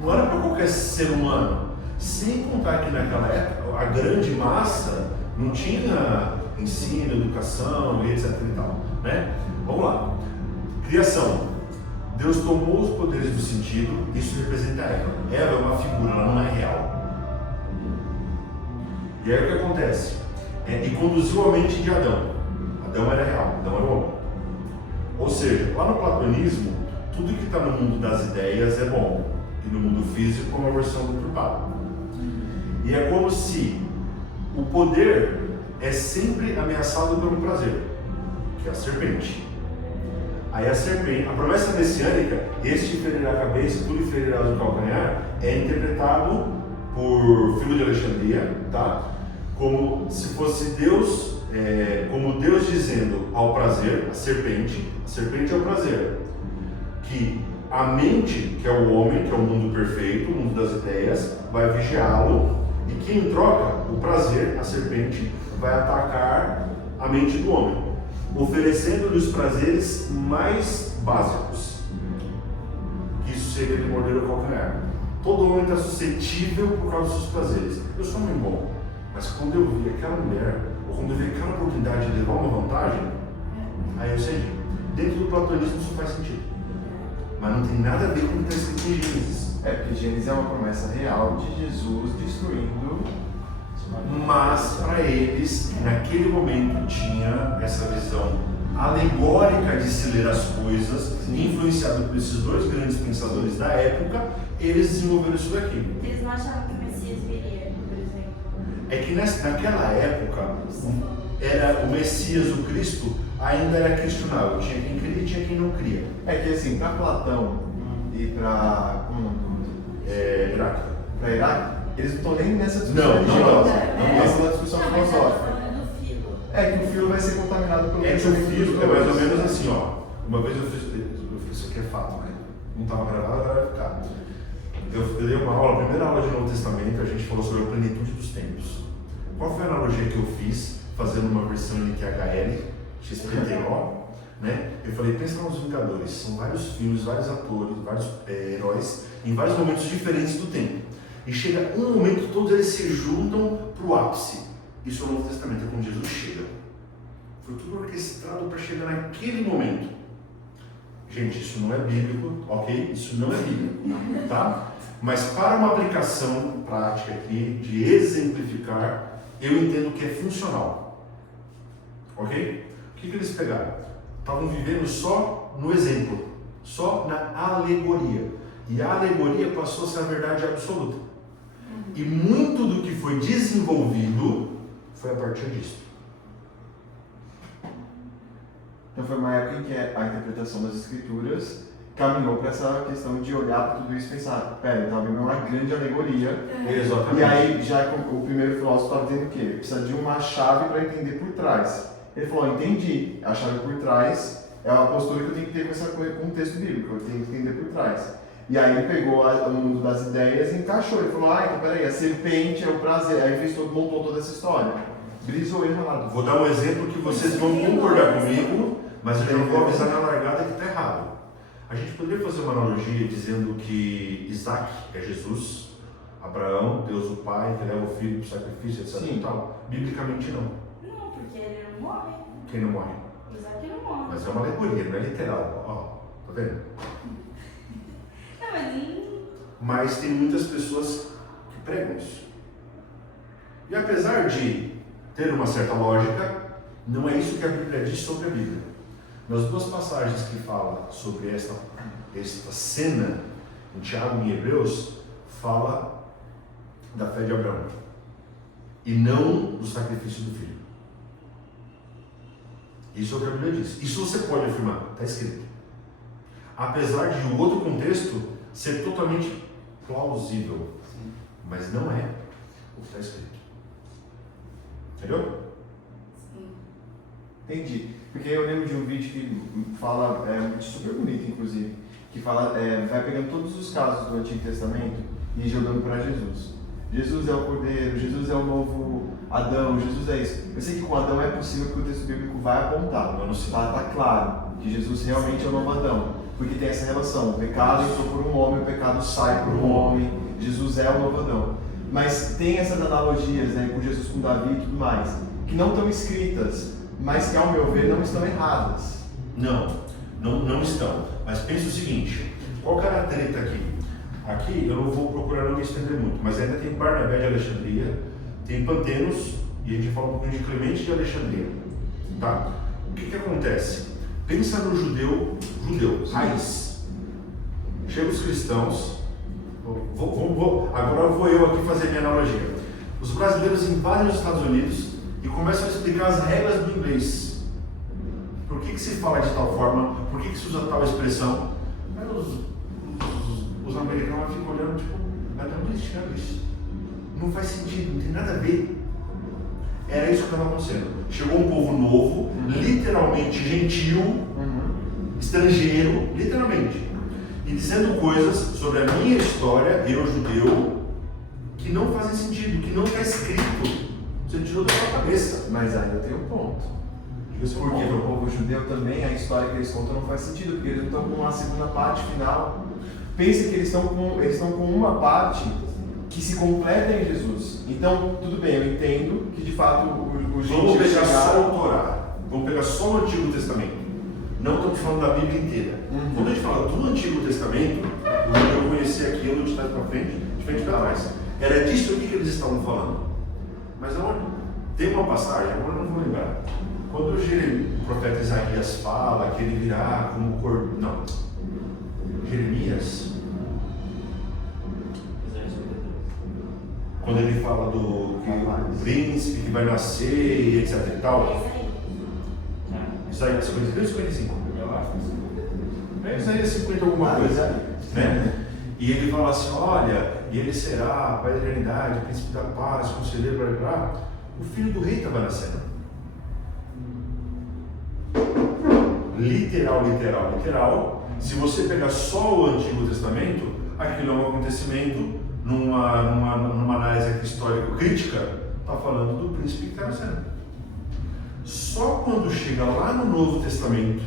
Não era para qualquer ser humano. Sem contar que naquela época, a grande massa não tinha ensino, educação, etc e tal, né? Vamos lá. Criação. Deus tomou os poderes do sentido, isso representa Eva. Eva é uma figura, ela não é real. E aí o que acontece? E conduziu a mente de Adão. Adão era real, Adão era homem. Ou seja, lá no platonismo, tudo que está no mundo das ideias é bom, e no mundo físico é uma versão deturpada. E é como se o poder é sempre ameaçado pelo prazer, que é a serpente. Aí a serpente, a promessa messiânica, este ferirá a cabeça e tu lhe ferirás o calcanhar, é interpretado por Filo de Alexandria, tá? Como se fosse Deus, como Deus dizendo ao prazer, a serpente é o prazer, que a mente, que é o homem, que é o mundo perfeito, o mundo das ideias, vai vigiá-lo, e que em troca, o prazer, a serpente, vai atacar a mente do homem, oferecendo-lhe os prazeres mais básicos. Isso seria de morder o calcanhar. Todo homem está suscetível por causa dos seus prazeres. Eu sou um homem bom, mas quando eu vi aquela mulher, ou quando eu vi aquela oportunidade de levar uma vantagem, aí eu cedi. Dentro do platonismo isso faz sentido. mas não tem nada a ver com o que está escrito em Gênesis. É, porque Gênesis é uma promessa real de Jesus destruindo. Mas para eles, naquele momento, tinha essa visão alegórica de se ler as coisas, influenciado por esses dois grandes pensadores da época, eles desenvolveram isso daqui. Eles não achavam que o Messias viria, por exemplo. É que naquela época, o Messias, o Cristo, ainda era questionável. Tinha quem cria e tinha quem não cria. É que assim, para Platão e para Heráclito. para Heráclito, eles não estão nem nessa discussão Não religiosa. não. Essa é uma discussão Não, mas eu tô filosófica. falando do filo. É que o filo vai ser contaminado pelo É que o pensamento dos filho é mais ou dois. menos assim, ó. Uma vez eu fiz isso aqui é fato, né? Não estava gravado, agora vai ficar. Eu dei uma aula, a primeira aula de Novo Testamento, a gente falou sobre a plenitude dos tempos. Qual foi a analogia que eu fiz, fazendo uma versão em QHL, XPTO, né? Eu falei, pensa nos Vingadores, são vários filmes, vários atores, vários heróis, em vários momentos diferentes do tempo. E chega um momento que todos eles se juntam para o ápice. Isso é o Novo Testamento, é quando Jesus chega. Foi tudo orquestrado para chegar naquele momento. Gente, isso não é bíblico, ok? Isso não é bíblico, tá? Mas para uma aplicação prática aqui, de exemplificar, eu entendo que é funcional. Ok? O que eles pegaram? Estavam vivendo só no exemplo, só na alegoria. E a alegoria passou a ser a verdade absoluta. E muito do que foi desenvolvido foi a partir disso. Então foi uma época em que a interpretação das escrituras caminhou para essa questão de olhar para tudo isso e pensar, pera, está vendo uma grande alegoria. Exatamente. E aí já o primeiro filósofo estava dizendo o quê? Precisa de uma chave para entender por trás. Ele falou, entendi, a chave por trás é a postura que eu tenho que ter com essa coisa, com o texto bíblico, eu tenho que entender por trás. E aí ele pegou o mundo das ideias e encaixou. Ele falou, então peraí, a serpente é o prazer. Aí fez montou toda essa história. Brisou ele na lado. Vou dar um exemplo que vocês vão concordar comigo, mas eu já vou avisar na largada que está errado. A gente poderia fazer uma analogia dizendo que Isaac é Jesus, Abraão, Deus o Pai, que leva o filho para o sacrifício, etc. Sim. E tal. Biblicamente não. Não, porque ele não morre. Quem não morre? Isaac não morre. Mas é uma alegoria, não é literal. Ó, tá vendo? Não, mas Mas tem muitas pessoas que pregam isso. E apesar de ter uma certa lógica, não é isso que a Bíblia diz sobre a Bíblia. Nas duas passagens que fala sobre esta cena, em Tiago e em Hebreus, fala da fé de Abraão e não do sacrifício do filho. Isso é o que a Bíblia diz. Isso você pode afirmar, está escrito. Apesar de o outro contexto ser totalmente plausível, mas não é o que está escrito. Entendeu? Entendi. Porque eu lembro de um vídeo que fala, um vídeo super bonito inclusive, que fala, vai pegando todos os casos do Antigo Testamento e jogando para Jesus. Jesus é o Cordeiro, Jesus é o novo Adão, Jesus é isso. Eu sei que com Adão é possível que o texto bíblico vai apontar, está claro que Jesus realmente é o novo Adão, porque tem essa relação, o pecado entrou por um homem, o pecado sai por um homem, Jesus é o novo Adão. Mas tem essas analogias, né, com Jesus, com Davi e tudo mais, que não estão escritas, mas que ao meu ver não estão erradas. Não estão. Mas pensa o seguinte, qual que era a treta aqui? Aqui eu não vou procurar não me estender muito, mas ainda tem Barnabé de Alexandria, tem Pantenos e a gente fala um pouquinho de Clemente de Alexandria. Tá? O que acontece? Pensa no judeu, raiz. Chega os cristãos, agora vou eu aqui fazer minha analogia. Os brasileiros invadem os Estados Unidos e começam a explicar as regras do inglês. Por que se fala de tal forma? Por que se usa tal expressão? Aí os americanos ficam olhando, tipo, mas de onde eles tiraram isso? Não faz sentido, não tem nada a ver. Era isso que estava acontecendo. Chegou um povo novo, literalmente gentil, estrangeiro, literalmente, e dizendo coisas sobre a minha história, eu judeu, que não fazem sentido, que não está escrito. Você tirou da sua cabeça. Mas ainda tem um ponto. Porque para o povo judeu também a história que eles contam não faz sentido, porque eles não estão com uma segunda parte final. Pense que eles estão com uma parte que se completa em Jesus. Então, tudo bem, eu entendo que de fato o Vamos pegar só o Torá. Vamos pegar só o Antigo Testamento. Não estamos falando da Bíblia inteira. Quando a gente fala do Antigo Testamento, o judeu conhecia aquilo de trás para frente, de frente para trás. Era disso aqui que eles estavam falando. Mas aonde? Tem uma passagem, agora eu não vou lembrar. Quando o profeta Isaías fala que ele virá como cordeiro. Não. Jeremias. Quando ele fala do príncipe que vai nascer e etc e tal. Isaías 52 ou 55? Eu acho que É Isaías 50 alguma coisa. Né? E ele fala assim, olha, e ele será Pai da eternidade, príncipe da paz, conselheiro, blá, blá, blá. O filho do rei estava nascendo. Literal. Se você pegar só o Antigo Testamento, aquilo é um acontecimento numa análise histórico-crítica, está falando do príncipe que está nascendo. Só quando chega lá no Novo Testamento,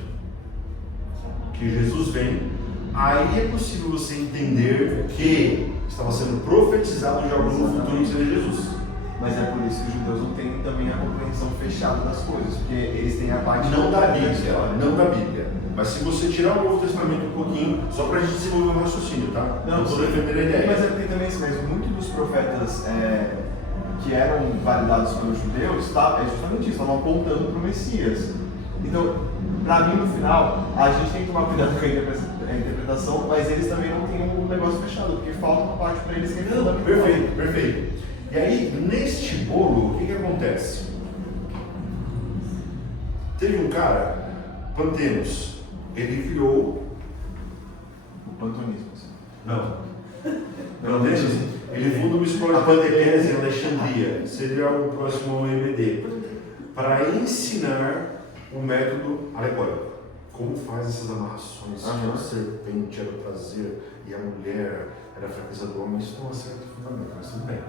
que Jesus vem, aí é possível você entender que estava sendo profetizado já no futuro que seria Jesus. Mas é por isso que os judeus não têm também a compreensão fechada das coisas, porque eles têm a parte... Não da Bíblia. Mas se você tirar o Novo Testamento um pouquinho, só para a gente desenvolver o raciocínio, tá? Não estou defendendo a ideia. Mas tem também isso mesmo. Muitos dos profetas que eram validados pelos judeus, é justamente isso, estavam apontando para o Messias. Então, para mim, no final, a gente tem que tomar cuidado com a interpretação, mas eles também não têm um negócio fechado, porque falta uma parte para eles que é fundamental. Perfeito. E aí, neste bolo, o que acontece? Teve um cara, Pantenos, ele criou... O pantonismo. Não. Pantenos, ele fundou uma escola de catequese em Alexandria, seria o próximo ao EBD, para ensinar o método alegórico. Como faz essas amarrações, que a serpente era o prazer e a mulher era a fraqueza do homem, isso não é certo fundamento, mas tudo bem.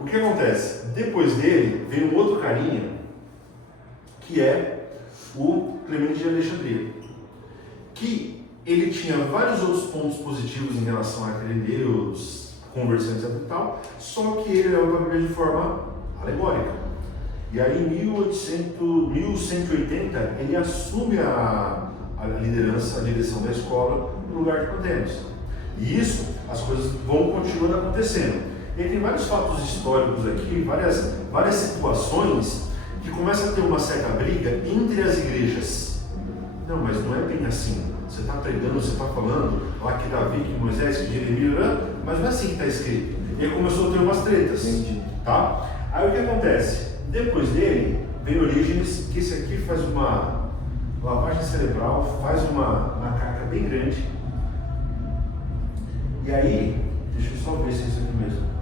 O que acontece? Depois dele veio um outro carinha, que é o Clemente de Alexandria, que ele tinha vários outros pontos positivos em relação àquele Deus, conversão, etc e tal, só que ele era para viver de forma alegórica. E aí em 1180 ele assume a liderança, a direção da escola no lugar de Pantenos. E isso, as coisas vão continuando acontecendo. E tem vários fatos históricos aqui, várias situações que começam a ter uma certa briga entre as igrejas. Não, mas não é bem assim. Você está pregando, você está falando lá que Davi, que Moisés, que Jeremias, mas não é assim que está escrito. E aí começou a ter umas tretas. Entendi. Tá? Aí o que acontece? Depois dele, vem Orígenes, que esse aqui faz uma lavagem cerebral, faz uma caca bem grande. E aí, deixa eu só ver se é isso aqui mesmo.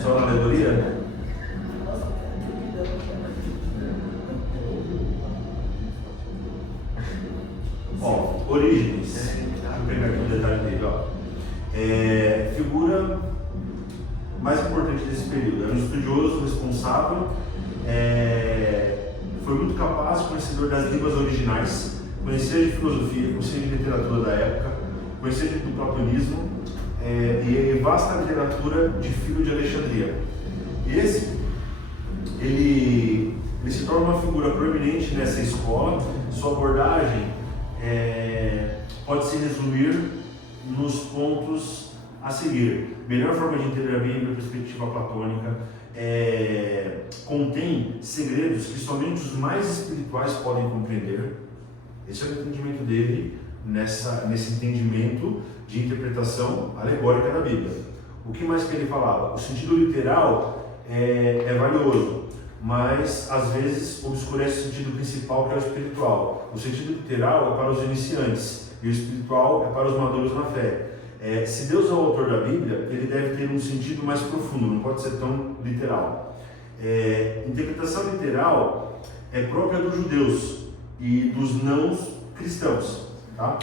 Só na alegoria? Ó, Orígenes, deixa eu pegar aqui um detalhe dele, ó. Figura mais importante desse período, era um estudioso, responsável, foi muito capaz, conhecedor das línguas originais, conhecia de filosofia, conhecia de literatura da época, conhecia do platonismo, e vasta literatura de Filho de Alexandria. E ele se torna uma figura proeminente nessa escola. Sua abordagem pode se resumir nos pontos a seguir. Melhor forma de entender a Bíblia, perspectiva platônica, contém segredos que somente os mais espirituais podem compreender. Esse é o entendimento dele nesse entendimento de interpretação alegórica da Bíblia. O que mais que ele falava? O sentido literal é valioso, mas às vezes obscurece o sentido principal, que é o espiritual. O sentido literal é para os iniciantes e o espiritual é para os maduros na fé. Se Deus é o autor da Bíblia, ele deve ter um sentido mais profundo, não pode ser tão literal. Interpretação literal é própria dos judeus e dos não cristãos, tá?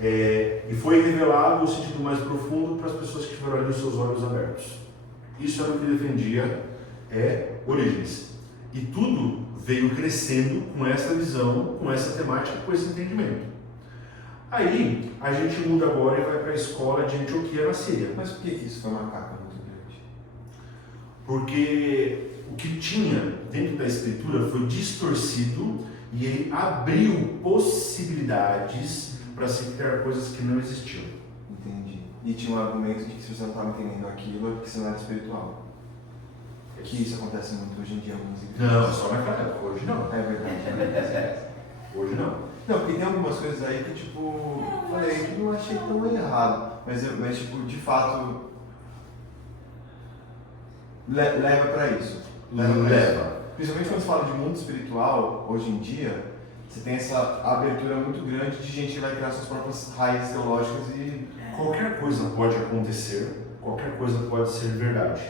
E foi revelado o sentido mais profundo para as pessoas que tiveram ali os seus olhos abertos. Isso era o que defendia Orígenes. E tudo veio crescendo com essa visão, com essa temática, com esse entendimento. Aí a gente muda agora e vai para a escola de Antioquia, na Síria. Mas por que isso foi uma carga muito grande? Porque o que tinha dentro da escritura foi distorcido e ele abriu possibilidades para se criar coisas que não existiam. Entendi. E tinha um argumento de que se você não estava entendendo aquilo, é porque você não era espiritual. Que isso acontece muito hoje em dia em algumas igrejas. Não, só naquela época, hoje não. É verdade. Hoje não. Não, porque tem algumas coisas aí que, tipo, falei, que não achei tão errado. Mas tipo, de fato, leva pra isso. Leva. Principalmente quando você fala de mundo espiritual, hoje em dia, você tem essa abertura muito grande de gente que vai criar suas próprias raízes teológicas e... Qualquer coisa pode acontecer, qualquer coisa pode ser verdade.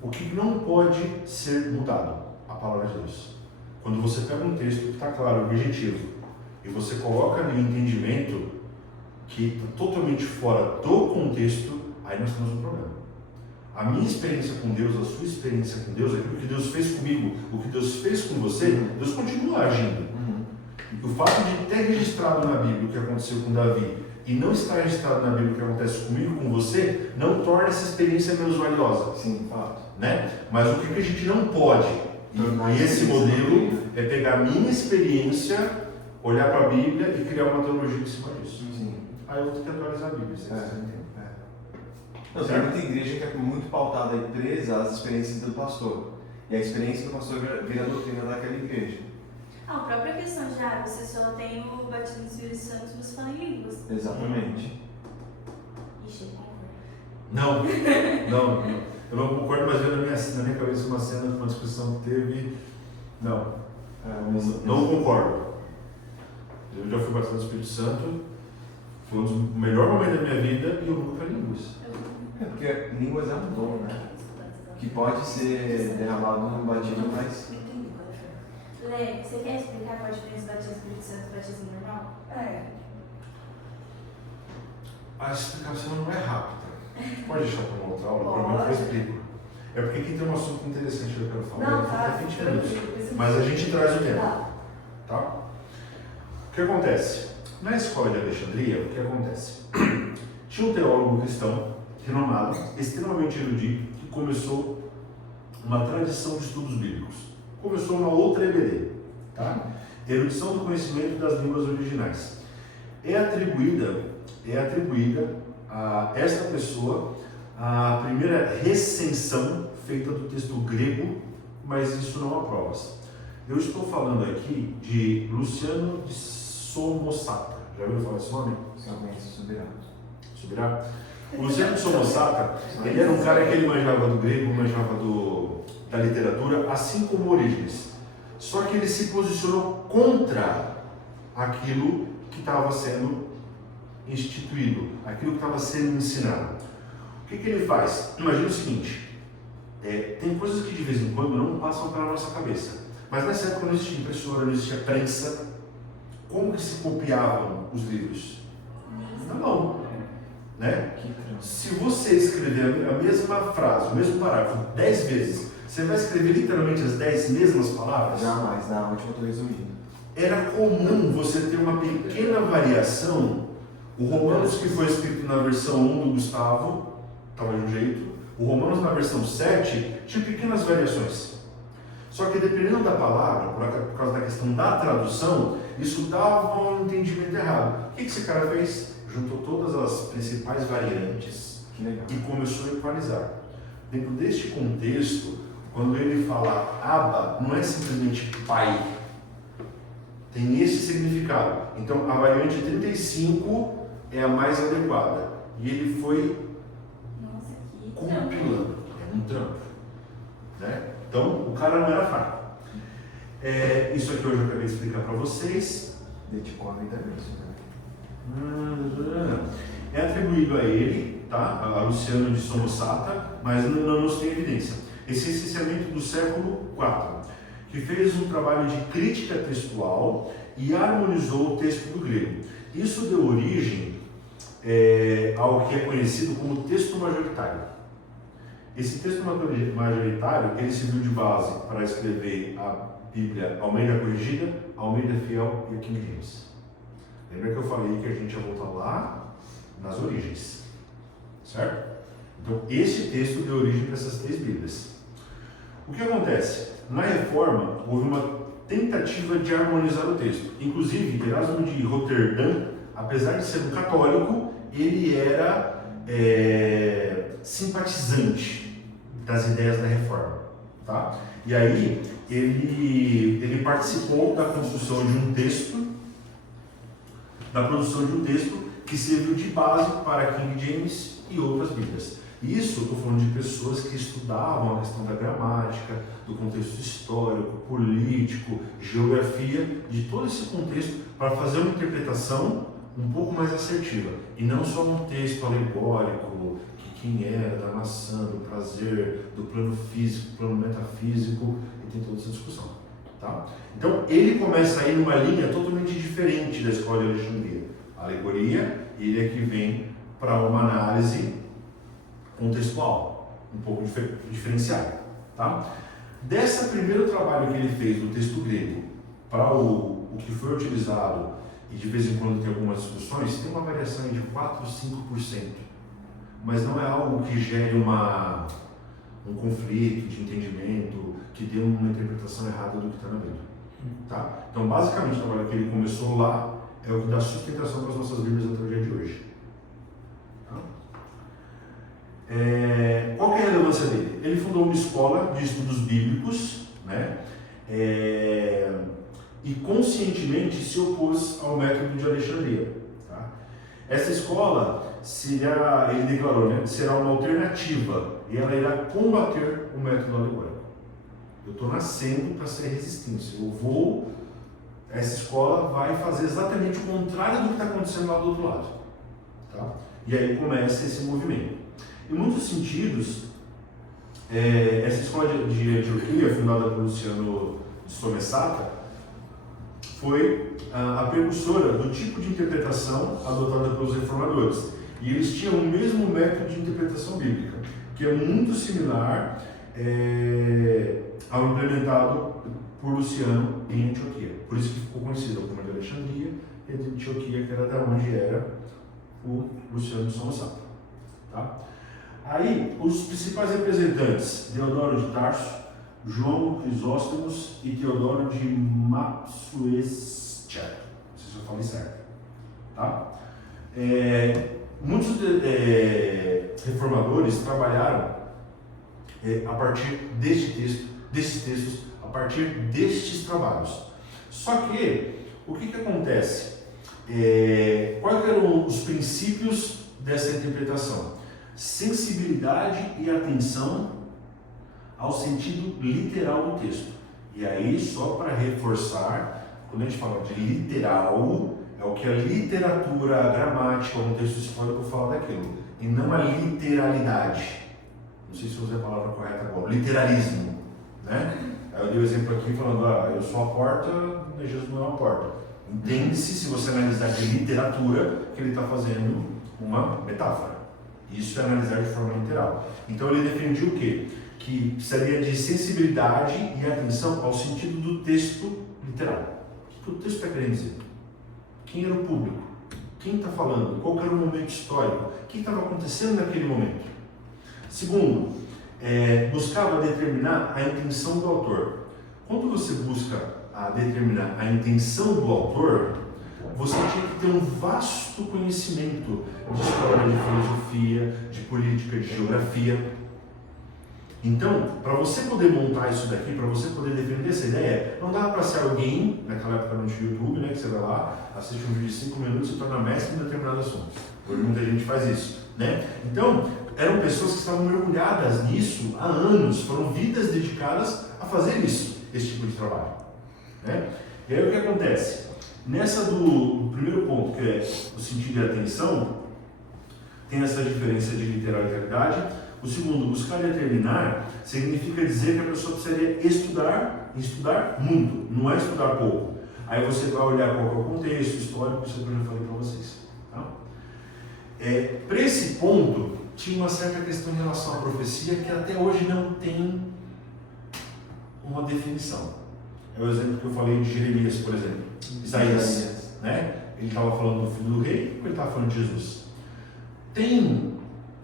O que não pode ser mudado? A palavra de Deus. Quando você pega um texto que está claro, objetivo, e você coloca ali entendimento que está totalmente fora do contexto, aí nós temos um problema. A minha experiência com Deus, a sua experiência com Deus, aquilo que Deus fez comigo, o que Deus fez com você, Deus continua agindo. O fato de ter registrado na Bíblia o que aconteceu com Davi e não estar registrado na Bíblia o que acontece comigo, com você, não torna essa experiência menos valiosa. Sim, fato. Né? Mas o que a gente não pode, e esse modelo, é pegar a minha experiência, olhar para a Bíblia e criar uma teologia em cima disso. Sim. Aí eu vou ter que atualizar a Bíblia, vocês entendem? Não, tem muita igreja que é muito pautada e presa às experiências do pastor. E a experiência do pastor vira a doutrina daquela igreja. A própria questão de, você só tem o batismo do Espírito Santo se você fala em línguas. Exatamente. Ixi, eu concordo. Não. Eu não concordo, mas veio na minha cabeça uma cena de uma discussão que teve. Não concordo. Eu já fui batizado no Espírito Santo, foi um dos melhores momentos da minha vida e eu nunca falei línguas. É porque línguas é um dom, né? Que pode ser derramado no batismo, mas... Lê, você quer explicar qual a diferença do batismo do Espírito Santo e do batismo normal? A explicação não é rápida. Pode deixar para uma outra aula, para mim eu explico. É porque aqui tem um assunto interessante que eu quero falar. Não, tá. 20 minutos. Mas a gente traz o tema. Tá? O que acontece? Na escola de Alexandria, o que acontece? Tinha um teólogo cristão, renomado, extremamente erudito, que começou uma tradição de estudos bíblicos. Começou uma outra EBD, tá? Erudição do conhecimento das línguas originais. É atribuída a esta pessoa a primeira recensão feita do texto grego, mas isso não há provas. Eu estou falando aqui de Luciano de Samosata. Já ouviu falar desse nome? Subirá? O Luciano de Samosata, ele era um cara que ele manjava do grego, manjava da literatura, assim como Orígenes. Só que ele se posicionou contra aquilo que estava sendo instituído, aquilo que estava sendo ensinado. O que ele faz? Imagina o seguinte, tem coisas que de vez em quando não passam pela nossa cabeça. Mas nessa época não existia impressora, não existia prensa. Como que se copiavam os livros? Na mão. Né? Se você escrever a mesma frase, o mesmo parágrafo 10 vezes, você vai escrever literalmente as 10 mesmas palavras? Jamais, na última eu estou resumindo. Era comum você ter uma pequena variação. O Romanos, que foi escrito na versão 1 do Gustavo, estava de um jeito. O Romanos, na versão 7, tinha pequenas variações. Só que dependendo da palavra, por causa da questão da tradução, isso dava um entendimento errado. O que esse cara fez? Juntou todas as principais variantes e começou a equalizar. Dentro deste contexto, quando ele fala Abba, não é simplesmente pai. Tem esse significado. Então, a variante 35 é a mais adequada. E ele foi compilando. É um trampo. Né? Então, o cara não era fraco. Isso aqui hoje eu acabei de explicar para vocês. Dedicou a vida mesmo. É atribuído a ele, tá? A Luciano de Samosata, mas não nos tem evidência. Esse licenciamento do século IV, que fez um trabalho de crítica textual e harmonizou o texto do grego. Isso deu origem ao que é conhecido como texto majoritário. Esse texto majoritário, ele serviu de base para escrever a Bíblia Almeida Corrigida, Almeida Fiel e a King James. Lembra que eu falei que a gente ia voltar lá nas origens, certo? Então, esse texto deu origem para essas 3 Bíblias. O que acontece? Na Reforma, houve uma tentativa de harmonizar o texto. Inclusive, Erasmo de Roterdã, apesar de ser um católico, ele era simpatizante das ideias da Reforma. Tá? E aí, ele participou da construção de um texto, da produção de um texto que serviu de base para King James e outras Bíblias. Isso, estou falando de pessoas que estudavam a questão da gramática, do contexto histórico, político, geografia, de todo esse contexto, para fazer uma interpretação um pouco mais assertiva. E não só um texto alegórico, que quem era, da maçã, do prazer, do plano físico, plano metafísico, e tem toda essa discussão. Tá? Então, ele começa a ir numa linha totalmente diferente da escola de Alexandria. A alegoria, ele é que vem para uma análise contextual, um pouco diferenciada. Tá? Desse primeiro trabalho que ele fez do texto grego para o que foi utilizado, e de vez em quando tem algumas discussões, tem uma variação de 4 ou 5%, mas não é algo que gere um conflito de entendimento, que dê uma interpretação errada do que está na Bíblia. Tá? Então, basicamente, o trabalho que ele começou lá é o que dá sustentação para as nossas Bíblias até o dia de hoje. Tá? Qual que é a relevância dele? Ele fundou uma escola de estudos bíblicos, né? E conscientemente se opôs ao método de Alexandria. Tá? Essa escola, ele declarou, né, será uma alternativa e ela irá combater o método alegórico. Eu estou nascendo para ser resistência. Essa escola vai fazer exatamente o contrário do que está acontecendo lá do outro lado. Tá? E aí começa esse movimento. Em muitos sentidos, essa escola de Antioquia, fundada por Luciano de Somesata, foi a precursora do tipo de interpretação adotada pelos reformadores. E eles tinham o mesmo método de interpretação bíblica, que é muito similar ao implementado por Luciano em Antioquia. Por isso que ficou conhecido como de Alexandria e de Antioquia, que era da onde era o Luciano de Samosata. Tá? Aí, os principais representantes, Deodoro de Tarso, João Crisóstomo e Teodoro de Mapsuestia, não sei se eu falei certo. Tá? Muitos reformadores trabalharam a partir desses textos, a partir destes trabalhos. Só que, o que acontece? Quais eram os princípios dessa interpretação? Sensibilidade e atenção ao sentido literal do texto. E aí, só para reforçar, quando a gente fala de literal, é o que a literatura, a gramática, o contexto histórico fala daquilo, e não a literalidade. Não sei se eu usei a palavra correta agora, literalismo, né? Aí eu dei o exemplo aqui falando, eu sou a porta, mas Jesus não é uma porta. Entende-se, se você analisar de literatura, que ele está fazendo uma metáfora. Isso é analisar de forma literal. Então ele defendia o quê? Que precisaria de sensibilidade e atenção ao sentido do texto literal. O que o texto está querendo dizer? Quem era o público? Quem está falando? Qual era o momento histórico? O que estava acontecendo naquele momento? Segundo, buscava determinar a intenção do autor. Quando você busca determinar a intenção do autor, você tinha que ter um vasto conhecimento de história, de filosofia, de política, de geografia. Então, para você poder montar isso daqui, para você poder defender essa ideia, não dava para ser alguém, naquela época no YouTube, né, que você vai lá, assiste um vídeo de 5 minutos e se torna mestre em determinado assunto. Hoje muita gente faz isso, né? Então, eram pessoas que estavam mergulhadas nisso há anos, foram vidas dedicadas a fazer isso, esse tipo de trabalho, né? E aí o que acontece? Nessa do primeiro ponto, que é o sentido de atenção, tem essa diferença de literalidade. O segundo, buscar determinar, significa dizer que a pessoa precisaria estudar muito, não é estudar pouco. Aí você vai olhar qual é o contexto histórico, isso eu já falei para vocês. Tá? Para esse ponto, tinha uma certa questão em relação à profecia que até hoje não tem uma definição. É o exemplo que eu falei de Jeremias, por exemplo. Isaías. Né? ele estava falando do filho do rei ou ele estava falando de Jesus? Tem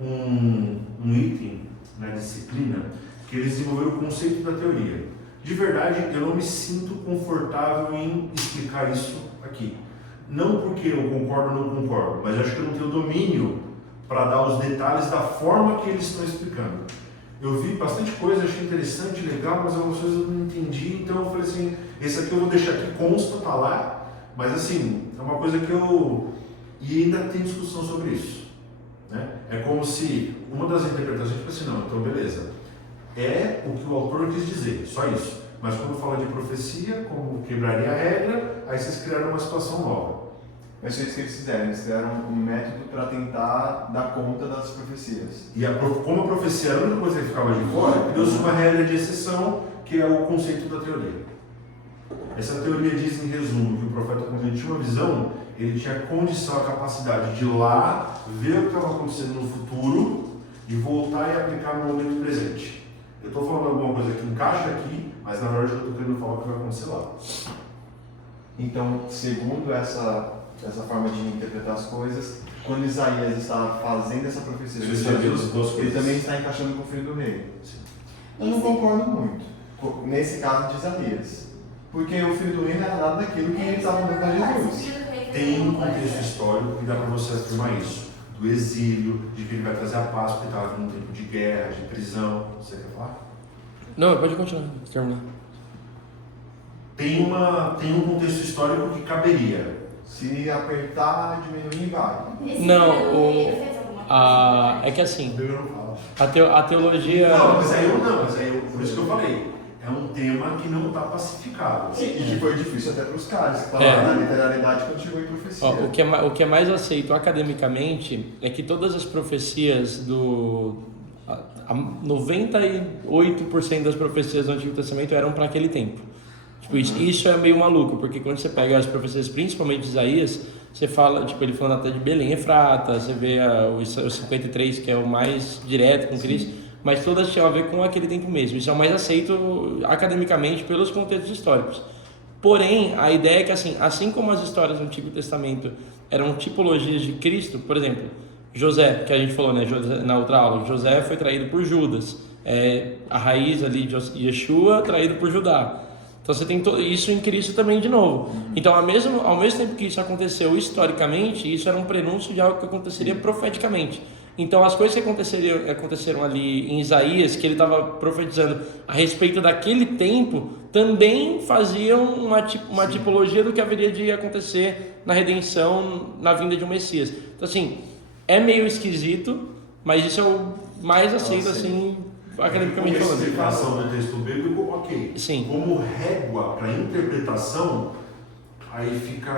um item na disciplina que eles desenvolveram o conceito da teoria. De verdade, eu não me sinto confortável em explicar isso aqui. Não porque eu concordo ou não concordo, mas eu acho que eu não tenho domínio para dar os detalhes da forma que eles estão explicando. Eu vi bastante coisa, achei interessante, legal, mas algumas coisas eu não entendi, então eu falei assim, esse aqui eu vou deixar aqui, consta, tá lá, mas assim, é uma coisa que eu... E ainda tem discussão sobre isso, né? É como se uma das interpretações, tipo assim, não, então beleza, é o que o autor quis dizer, só isso. Mas quando fala de profecia, como quebraria a regra, aí vocês criaram uma situação nova. Mas foi isso que eles fizeram. Eles criaram um método para tentar dar conta das profecias. E como a profecia era a única coisa que ficava de fora, criou-se uma regra de exceção, que é o conceito da teoria. Essa teoria diz, em resumo, que o profeta, quando ele tinha uma visão, ele tinha a condição, a capacidade de ir lá, ver o que estava acontecendo no futuro, e voltar e aplicar no momento presente. Eu estou falando alguma coisa que encaixa aqui, mas na verdade eu estou querendo falar o que vai acontecer lá. Então, segundo essa forma de interpretar as coisas, quando Isaías está fazendo essa profecia de Jesus, ele também está encaixando com o filho do rei. Sim. Eu não concordo muito, nesse caso de Isaías. Porque o filho do rei não era nada daquilo que ele estava dando para Jesus. Tem um contexto histórico que dá para você afirmar isso. Do exílio, de que ele vai trazer a paz, porque estava vindo um tempo de guerra, de prisão. Você quer falar? Não, pode continuar, terminar. Tem um contexto histórico que caberia. Se apertar, diminuir, vai. Não, fez alguma coisa? é que assim, Eu não falo. a teologia... Mas aí por isso que eu falei. É um tema que não está pacificado. Sim, e que foi difícil até para os caras que falaram da literalidade quando chegou em profecia. O que é mais aceito academicamente é que todas as profecias 98% das profecias do Antigo Testamento eram para aquele tempo. Tipo, isso é meio maluco, porque quando você pega as profecias, principalmente de Isaías, você fala, tipo, ele falando até de Belém e Efrata, você vê o 53, que é o mais direto com Cristo, mas todas tinham a ver com aquele tempo mesmo. Isso é o mais aceito academicamente pelos contextos históricos. Porém, a ideia é que assim como as histórias do Antigo Testamento eram tipologias de Cristo, por exemplo, José, que a gente falou, né, na outra aula, José foi traído por Judas, a raiz ali de Yeshua traído por Judá. Então você tem isso em Cristo também de novo. Então ao mesmo tempo que isso aconteceu historicamente, isso era um prenúncio de algo que aconteceria profeticamente. Então as coisas que aconteceram ali em Isaías, que ele estava profetizando a respeito daquele tempo, também faziam uma tipologia do que haveria de acontecer na redenção, na vinda de um Messias. Então assim, é meio esquisito, mas isso é o mais aceito assim, academicamente falando. Como explicação do texto bíblico, ok. Sim. Como régua para interpretação, aí fica,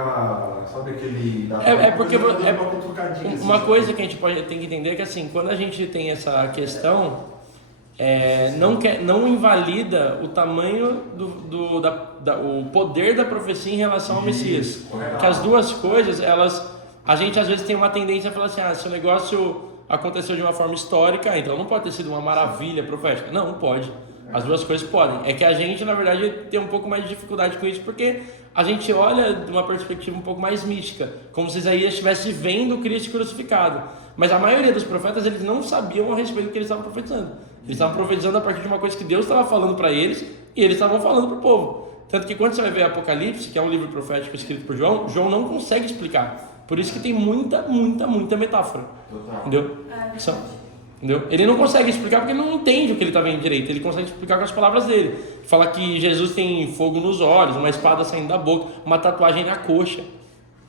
sabe aquele... Porque uma assim. coisa que a gente tem que entender é que assim, quando a gente tem essa questão, não invalida o tamanho o poder da profecia em relação ao Messias. Que as duas coisas, a gente às vezes tem uma tendência a falar assim, se o negócio aconteceu de uma forma histórica, então não pode ter sido uma maravilha profética. Não pode. As duas coisas podem. É que a gente, na verdade, tem um pouco mais de dificuldade com isso, porque a gente olha de uma perspectiva um pouco mais mística, como se Isaías estivesse vendo o Cristo crucificado. Mas a maioria dos profetas, eles não sabiam a respeito do que eles estavam profetizando. Eles estavam profetizando a partir de uma coisa que Deus estava falando para eles, e eles estavam falando para o povo. Tanto que quando você vai ver Apocalipse, que é um livro profético escrito por João, João não consegue explicar. Por isso que tem muita metáfora. Total. Entendeu? Entendeu? Ele não consegue explicar porque ele não entende o que ele está vendo direito. Ele consegue explicar com as palavras dele. Fala que Jesus tem fogo nos olhos, uma espada saindo da boca, uma tatuagem na coxa.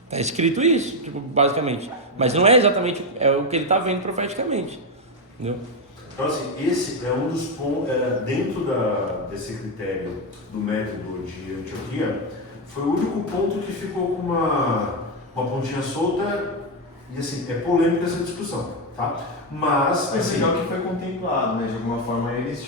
Está escrito isso, tipo, basicamente. Mas não é exatamente o que ele está vendo profeticamente. Entendeu? Então, assim, esse é um dos pontos, dentro desse critério do método de Antioquia, foi o único ponto que ficou com uma pontinha solta, e assim, é polêmica essa discussão, tá? Mas É assim, legal que foi contemplado, né? De alguma forma eles,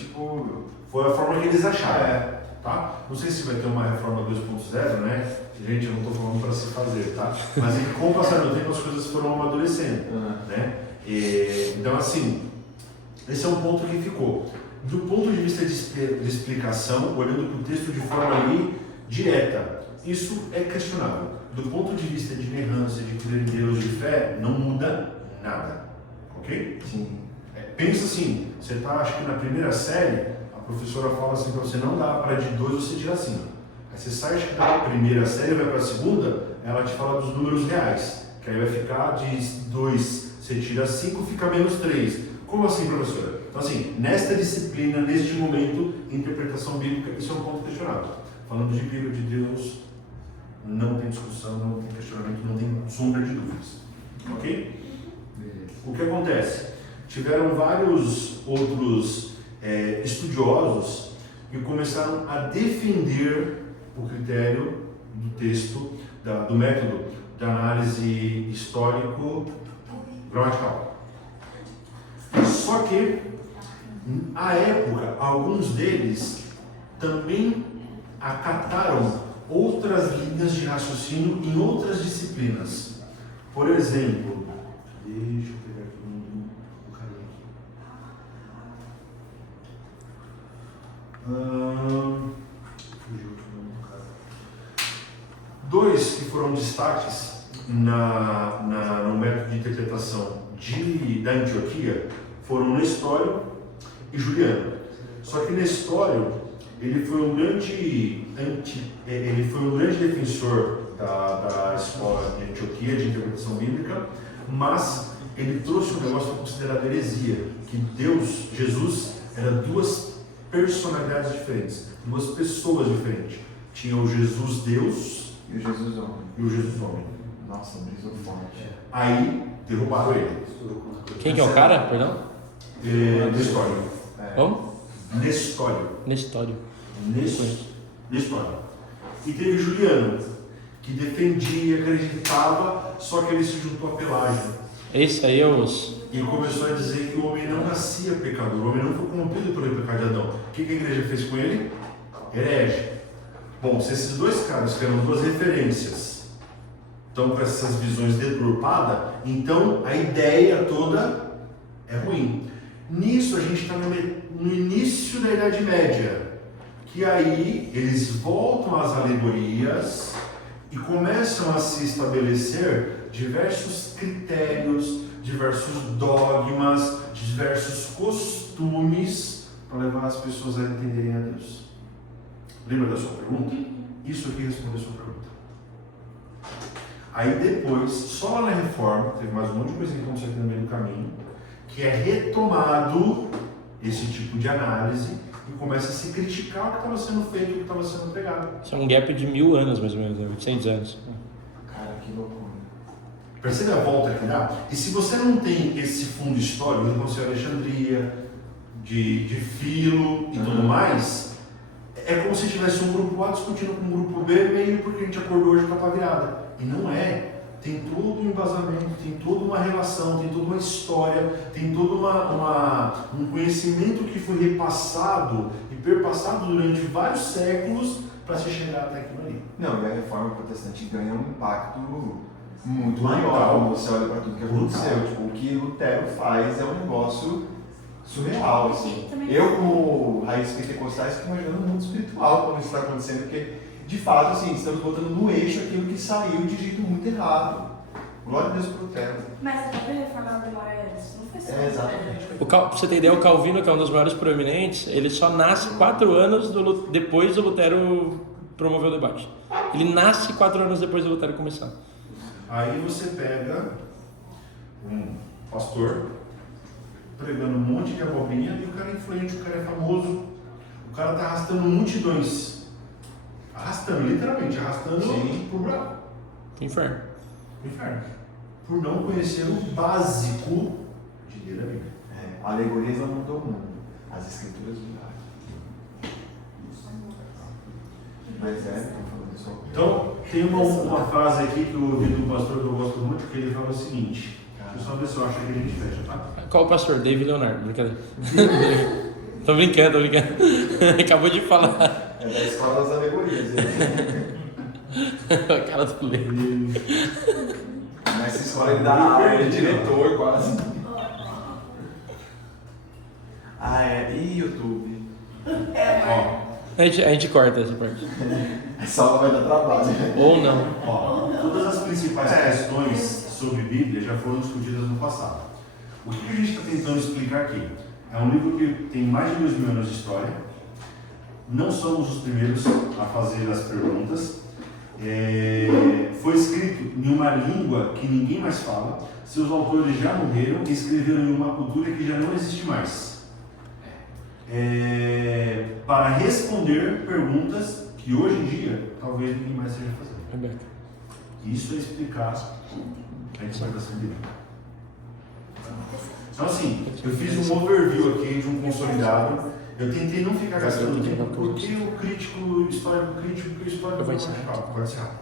foi a forma que eles acharam, tá? Não sei se vai ter uma reforma 2.0, né? Gente, eu não estou falando para se fazer, tá? Mas com o passar do tempo as coisas foram amadurecendo, né? Então, assim, esse é um ponto que ficou. Do ponto de vista de explicação, olhando para o texto de forma ali direta, isso é questionável. Do ponto de vista de inerrância, de crer em Deus, de fé, não muda nada. Ok? Sim. Pensa assim, você está, acho que na primeira série, a professora fala assim para você, não dá para de 2 você tira 5. Aí você sai acho que da primeira série, vai para a segunda, ela te fala dos números reais. Que aí vai ficar de 2, você tira 5, fica menos 3. Como assim, professora? Então assim, nesta disciplina, neste momento, interpretação bíblica, isso é um ponto questionável. Falando de Bíblia, de Deus, não tem discussão, não tem questionamento, não tem sombra de dúvidas. Ok? O que acontece? Tiveram vários outros estudiosos que começaram a defender o critério do texto, do método de análise histórico-gramatical. Só que, à época, alguns deles também acataram outras linhas de raciocínio em outras disciplinas. Por exemplo, deixa eu pegar aqui um carinha aqui. Fugiu o nome do cara. 2 que foram destaques no método de interpretação da Antioquia foram Nestório e Juliano. Só que Nestório ele foi um grande defensor da escola de Antioquia de interpretação bíblica, mas ele trouxe um negócio considerado heresia, que Jesus era 2 personalidades diferentes, 2 pessoas diferentes. Tinha o Jesus Deus E o Jesus homem. e o Jesus homem. Nossa, brisou forte. Aí derrubaram ele. Quem que é o cara, perdão? Nestório. Como? Nestório. Nestório. Nestório. E teve Juliano, que defendia, acreditava, só que ele se juntou a Pelágio. Esse aí é os... E começou a dizer que o homem não nascia pecador, o homem não foi corrompido pelo pecado de Adão. O que a igreja fez com ele? Herege. Bom, se esses 2 caras, que eram 2 referências, estão com essas visões deturpadas, então a ideia toda é ruim. Nisso a gente está no início da Idade Média, que aí eles voltam às alegorias e começam a se estabelecer diversos critérios, diversos dogmas, diversos costumes para levar as pessoas a entenderem a Deus. Lembra da sua pergunta? Isso aqui responde a sua pergunta. Aí depois, só lá na Reforma, teve mais um monte de coisa que aconteceu aqui no meio do caminho, que é retomado esse tipo de análise e começa a se criticar o que estava sendo feito e o que estava sendo pregado. Isso é um gap de 1000 anos, mais ou menos, 800 anos. Cara, que loucura. Percebe a volta que dá? E se você não tem esse fundo histórico, do Conselho de Alexandria, de Filo e tudo mais, é como se tivesse um grupo A discutindo com um grupo B, meio porque a gente acordou hoje com a capa virada. E não é. Tem todo um embasamento, tem toda uma relação, tem toda uma história, tem todo um conhecimento que foi repassado e perpassado durante vários séculos para se chegar até aquilo ali. Não, e a reforma protestante ganha um impacto muito maior quando você olha para tudo que aconteceu. Tipo, o que Lutero faz é um negócio surreal, assim. Eu, como raiz pentecostais, fico imaginando um mundo espiritual quando isso está acontecendo, porque de fato, assim, estamos botando no eixo aquilo que saiu de jeito muito errado. Glória a Deus por Lutero. Mas a própria reforma demora anos, não foi só. Exatamente. Pra você ter ideia, o Calvino, que é um dos maiores proeminentes, ele só nasce 4 anos depois do Lutero promover o debate. Ele nasce 4 anos depois do Lutero começar. Aí você pega um pastor pregando um monte de abobrinha e o cara é influente, o cara é famoso, o cara tá arrastando multidões. Arrastando, literalmente, arrastando pro buraco. Inferno. Inferno. Por não conhecer o básico de ler a Bíblia. Alegorias não mudam o mundo, as escrituras mudaram. Mas estão falando isso. Então, tem uma frase aqui que eu ouvi do pastor que eu gosto muito, que ele fala o seguinte, deixa eu só ver se eu acho que a gente fecha, tá? Qual o pastor? David Leonardo, brincadeira. Tô brincando. Acabou de falar. É da escola das alegorias. A cara do Leandro. Nessa escola ele dá aula, ele é diretor quase. É. E YouTube? Ó, A gente corta essa parte. Essa aula vai dar trabalho. Ou não. Ó, todas as principais questões sobre Bíblia já foram discutidas no passado. O que a gente está tentando explicar aqui? É um livro que tem mais de 2000 anos de história. Não somos os primeiros a fazer as perguntas. Foi escrito em uma língua que ninguém mais fala. Seus autores já morreram e escreveram em uma cultura que já não existe mais. Para responder perguntas que hoje em dia talvez ninguém mais seja fazendo. Rebeca. Isso é explicar a interpretação bíblica. Então assim, eu fiz um overview aqui de um consolidado. Eu tentei não ficar gastando tempo, porque o crítico, o histórico crítico, porque o histórico Eu vou radical. Pode encerrar.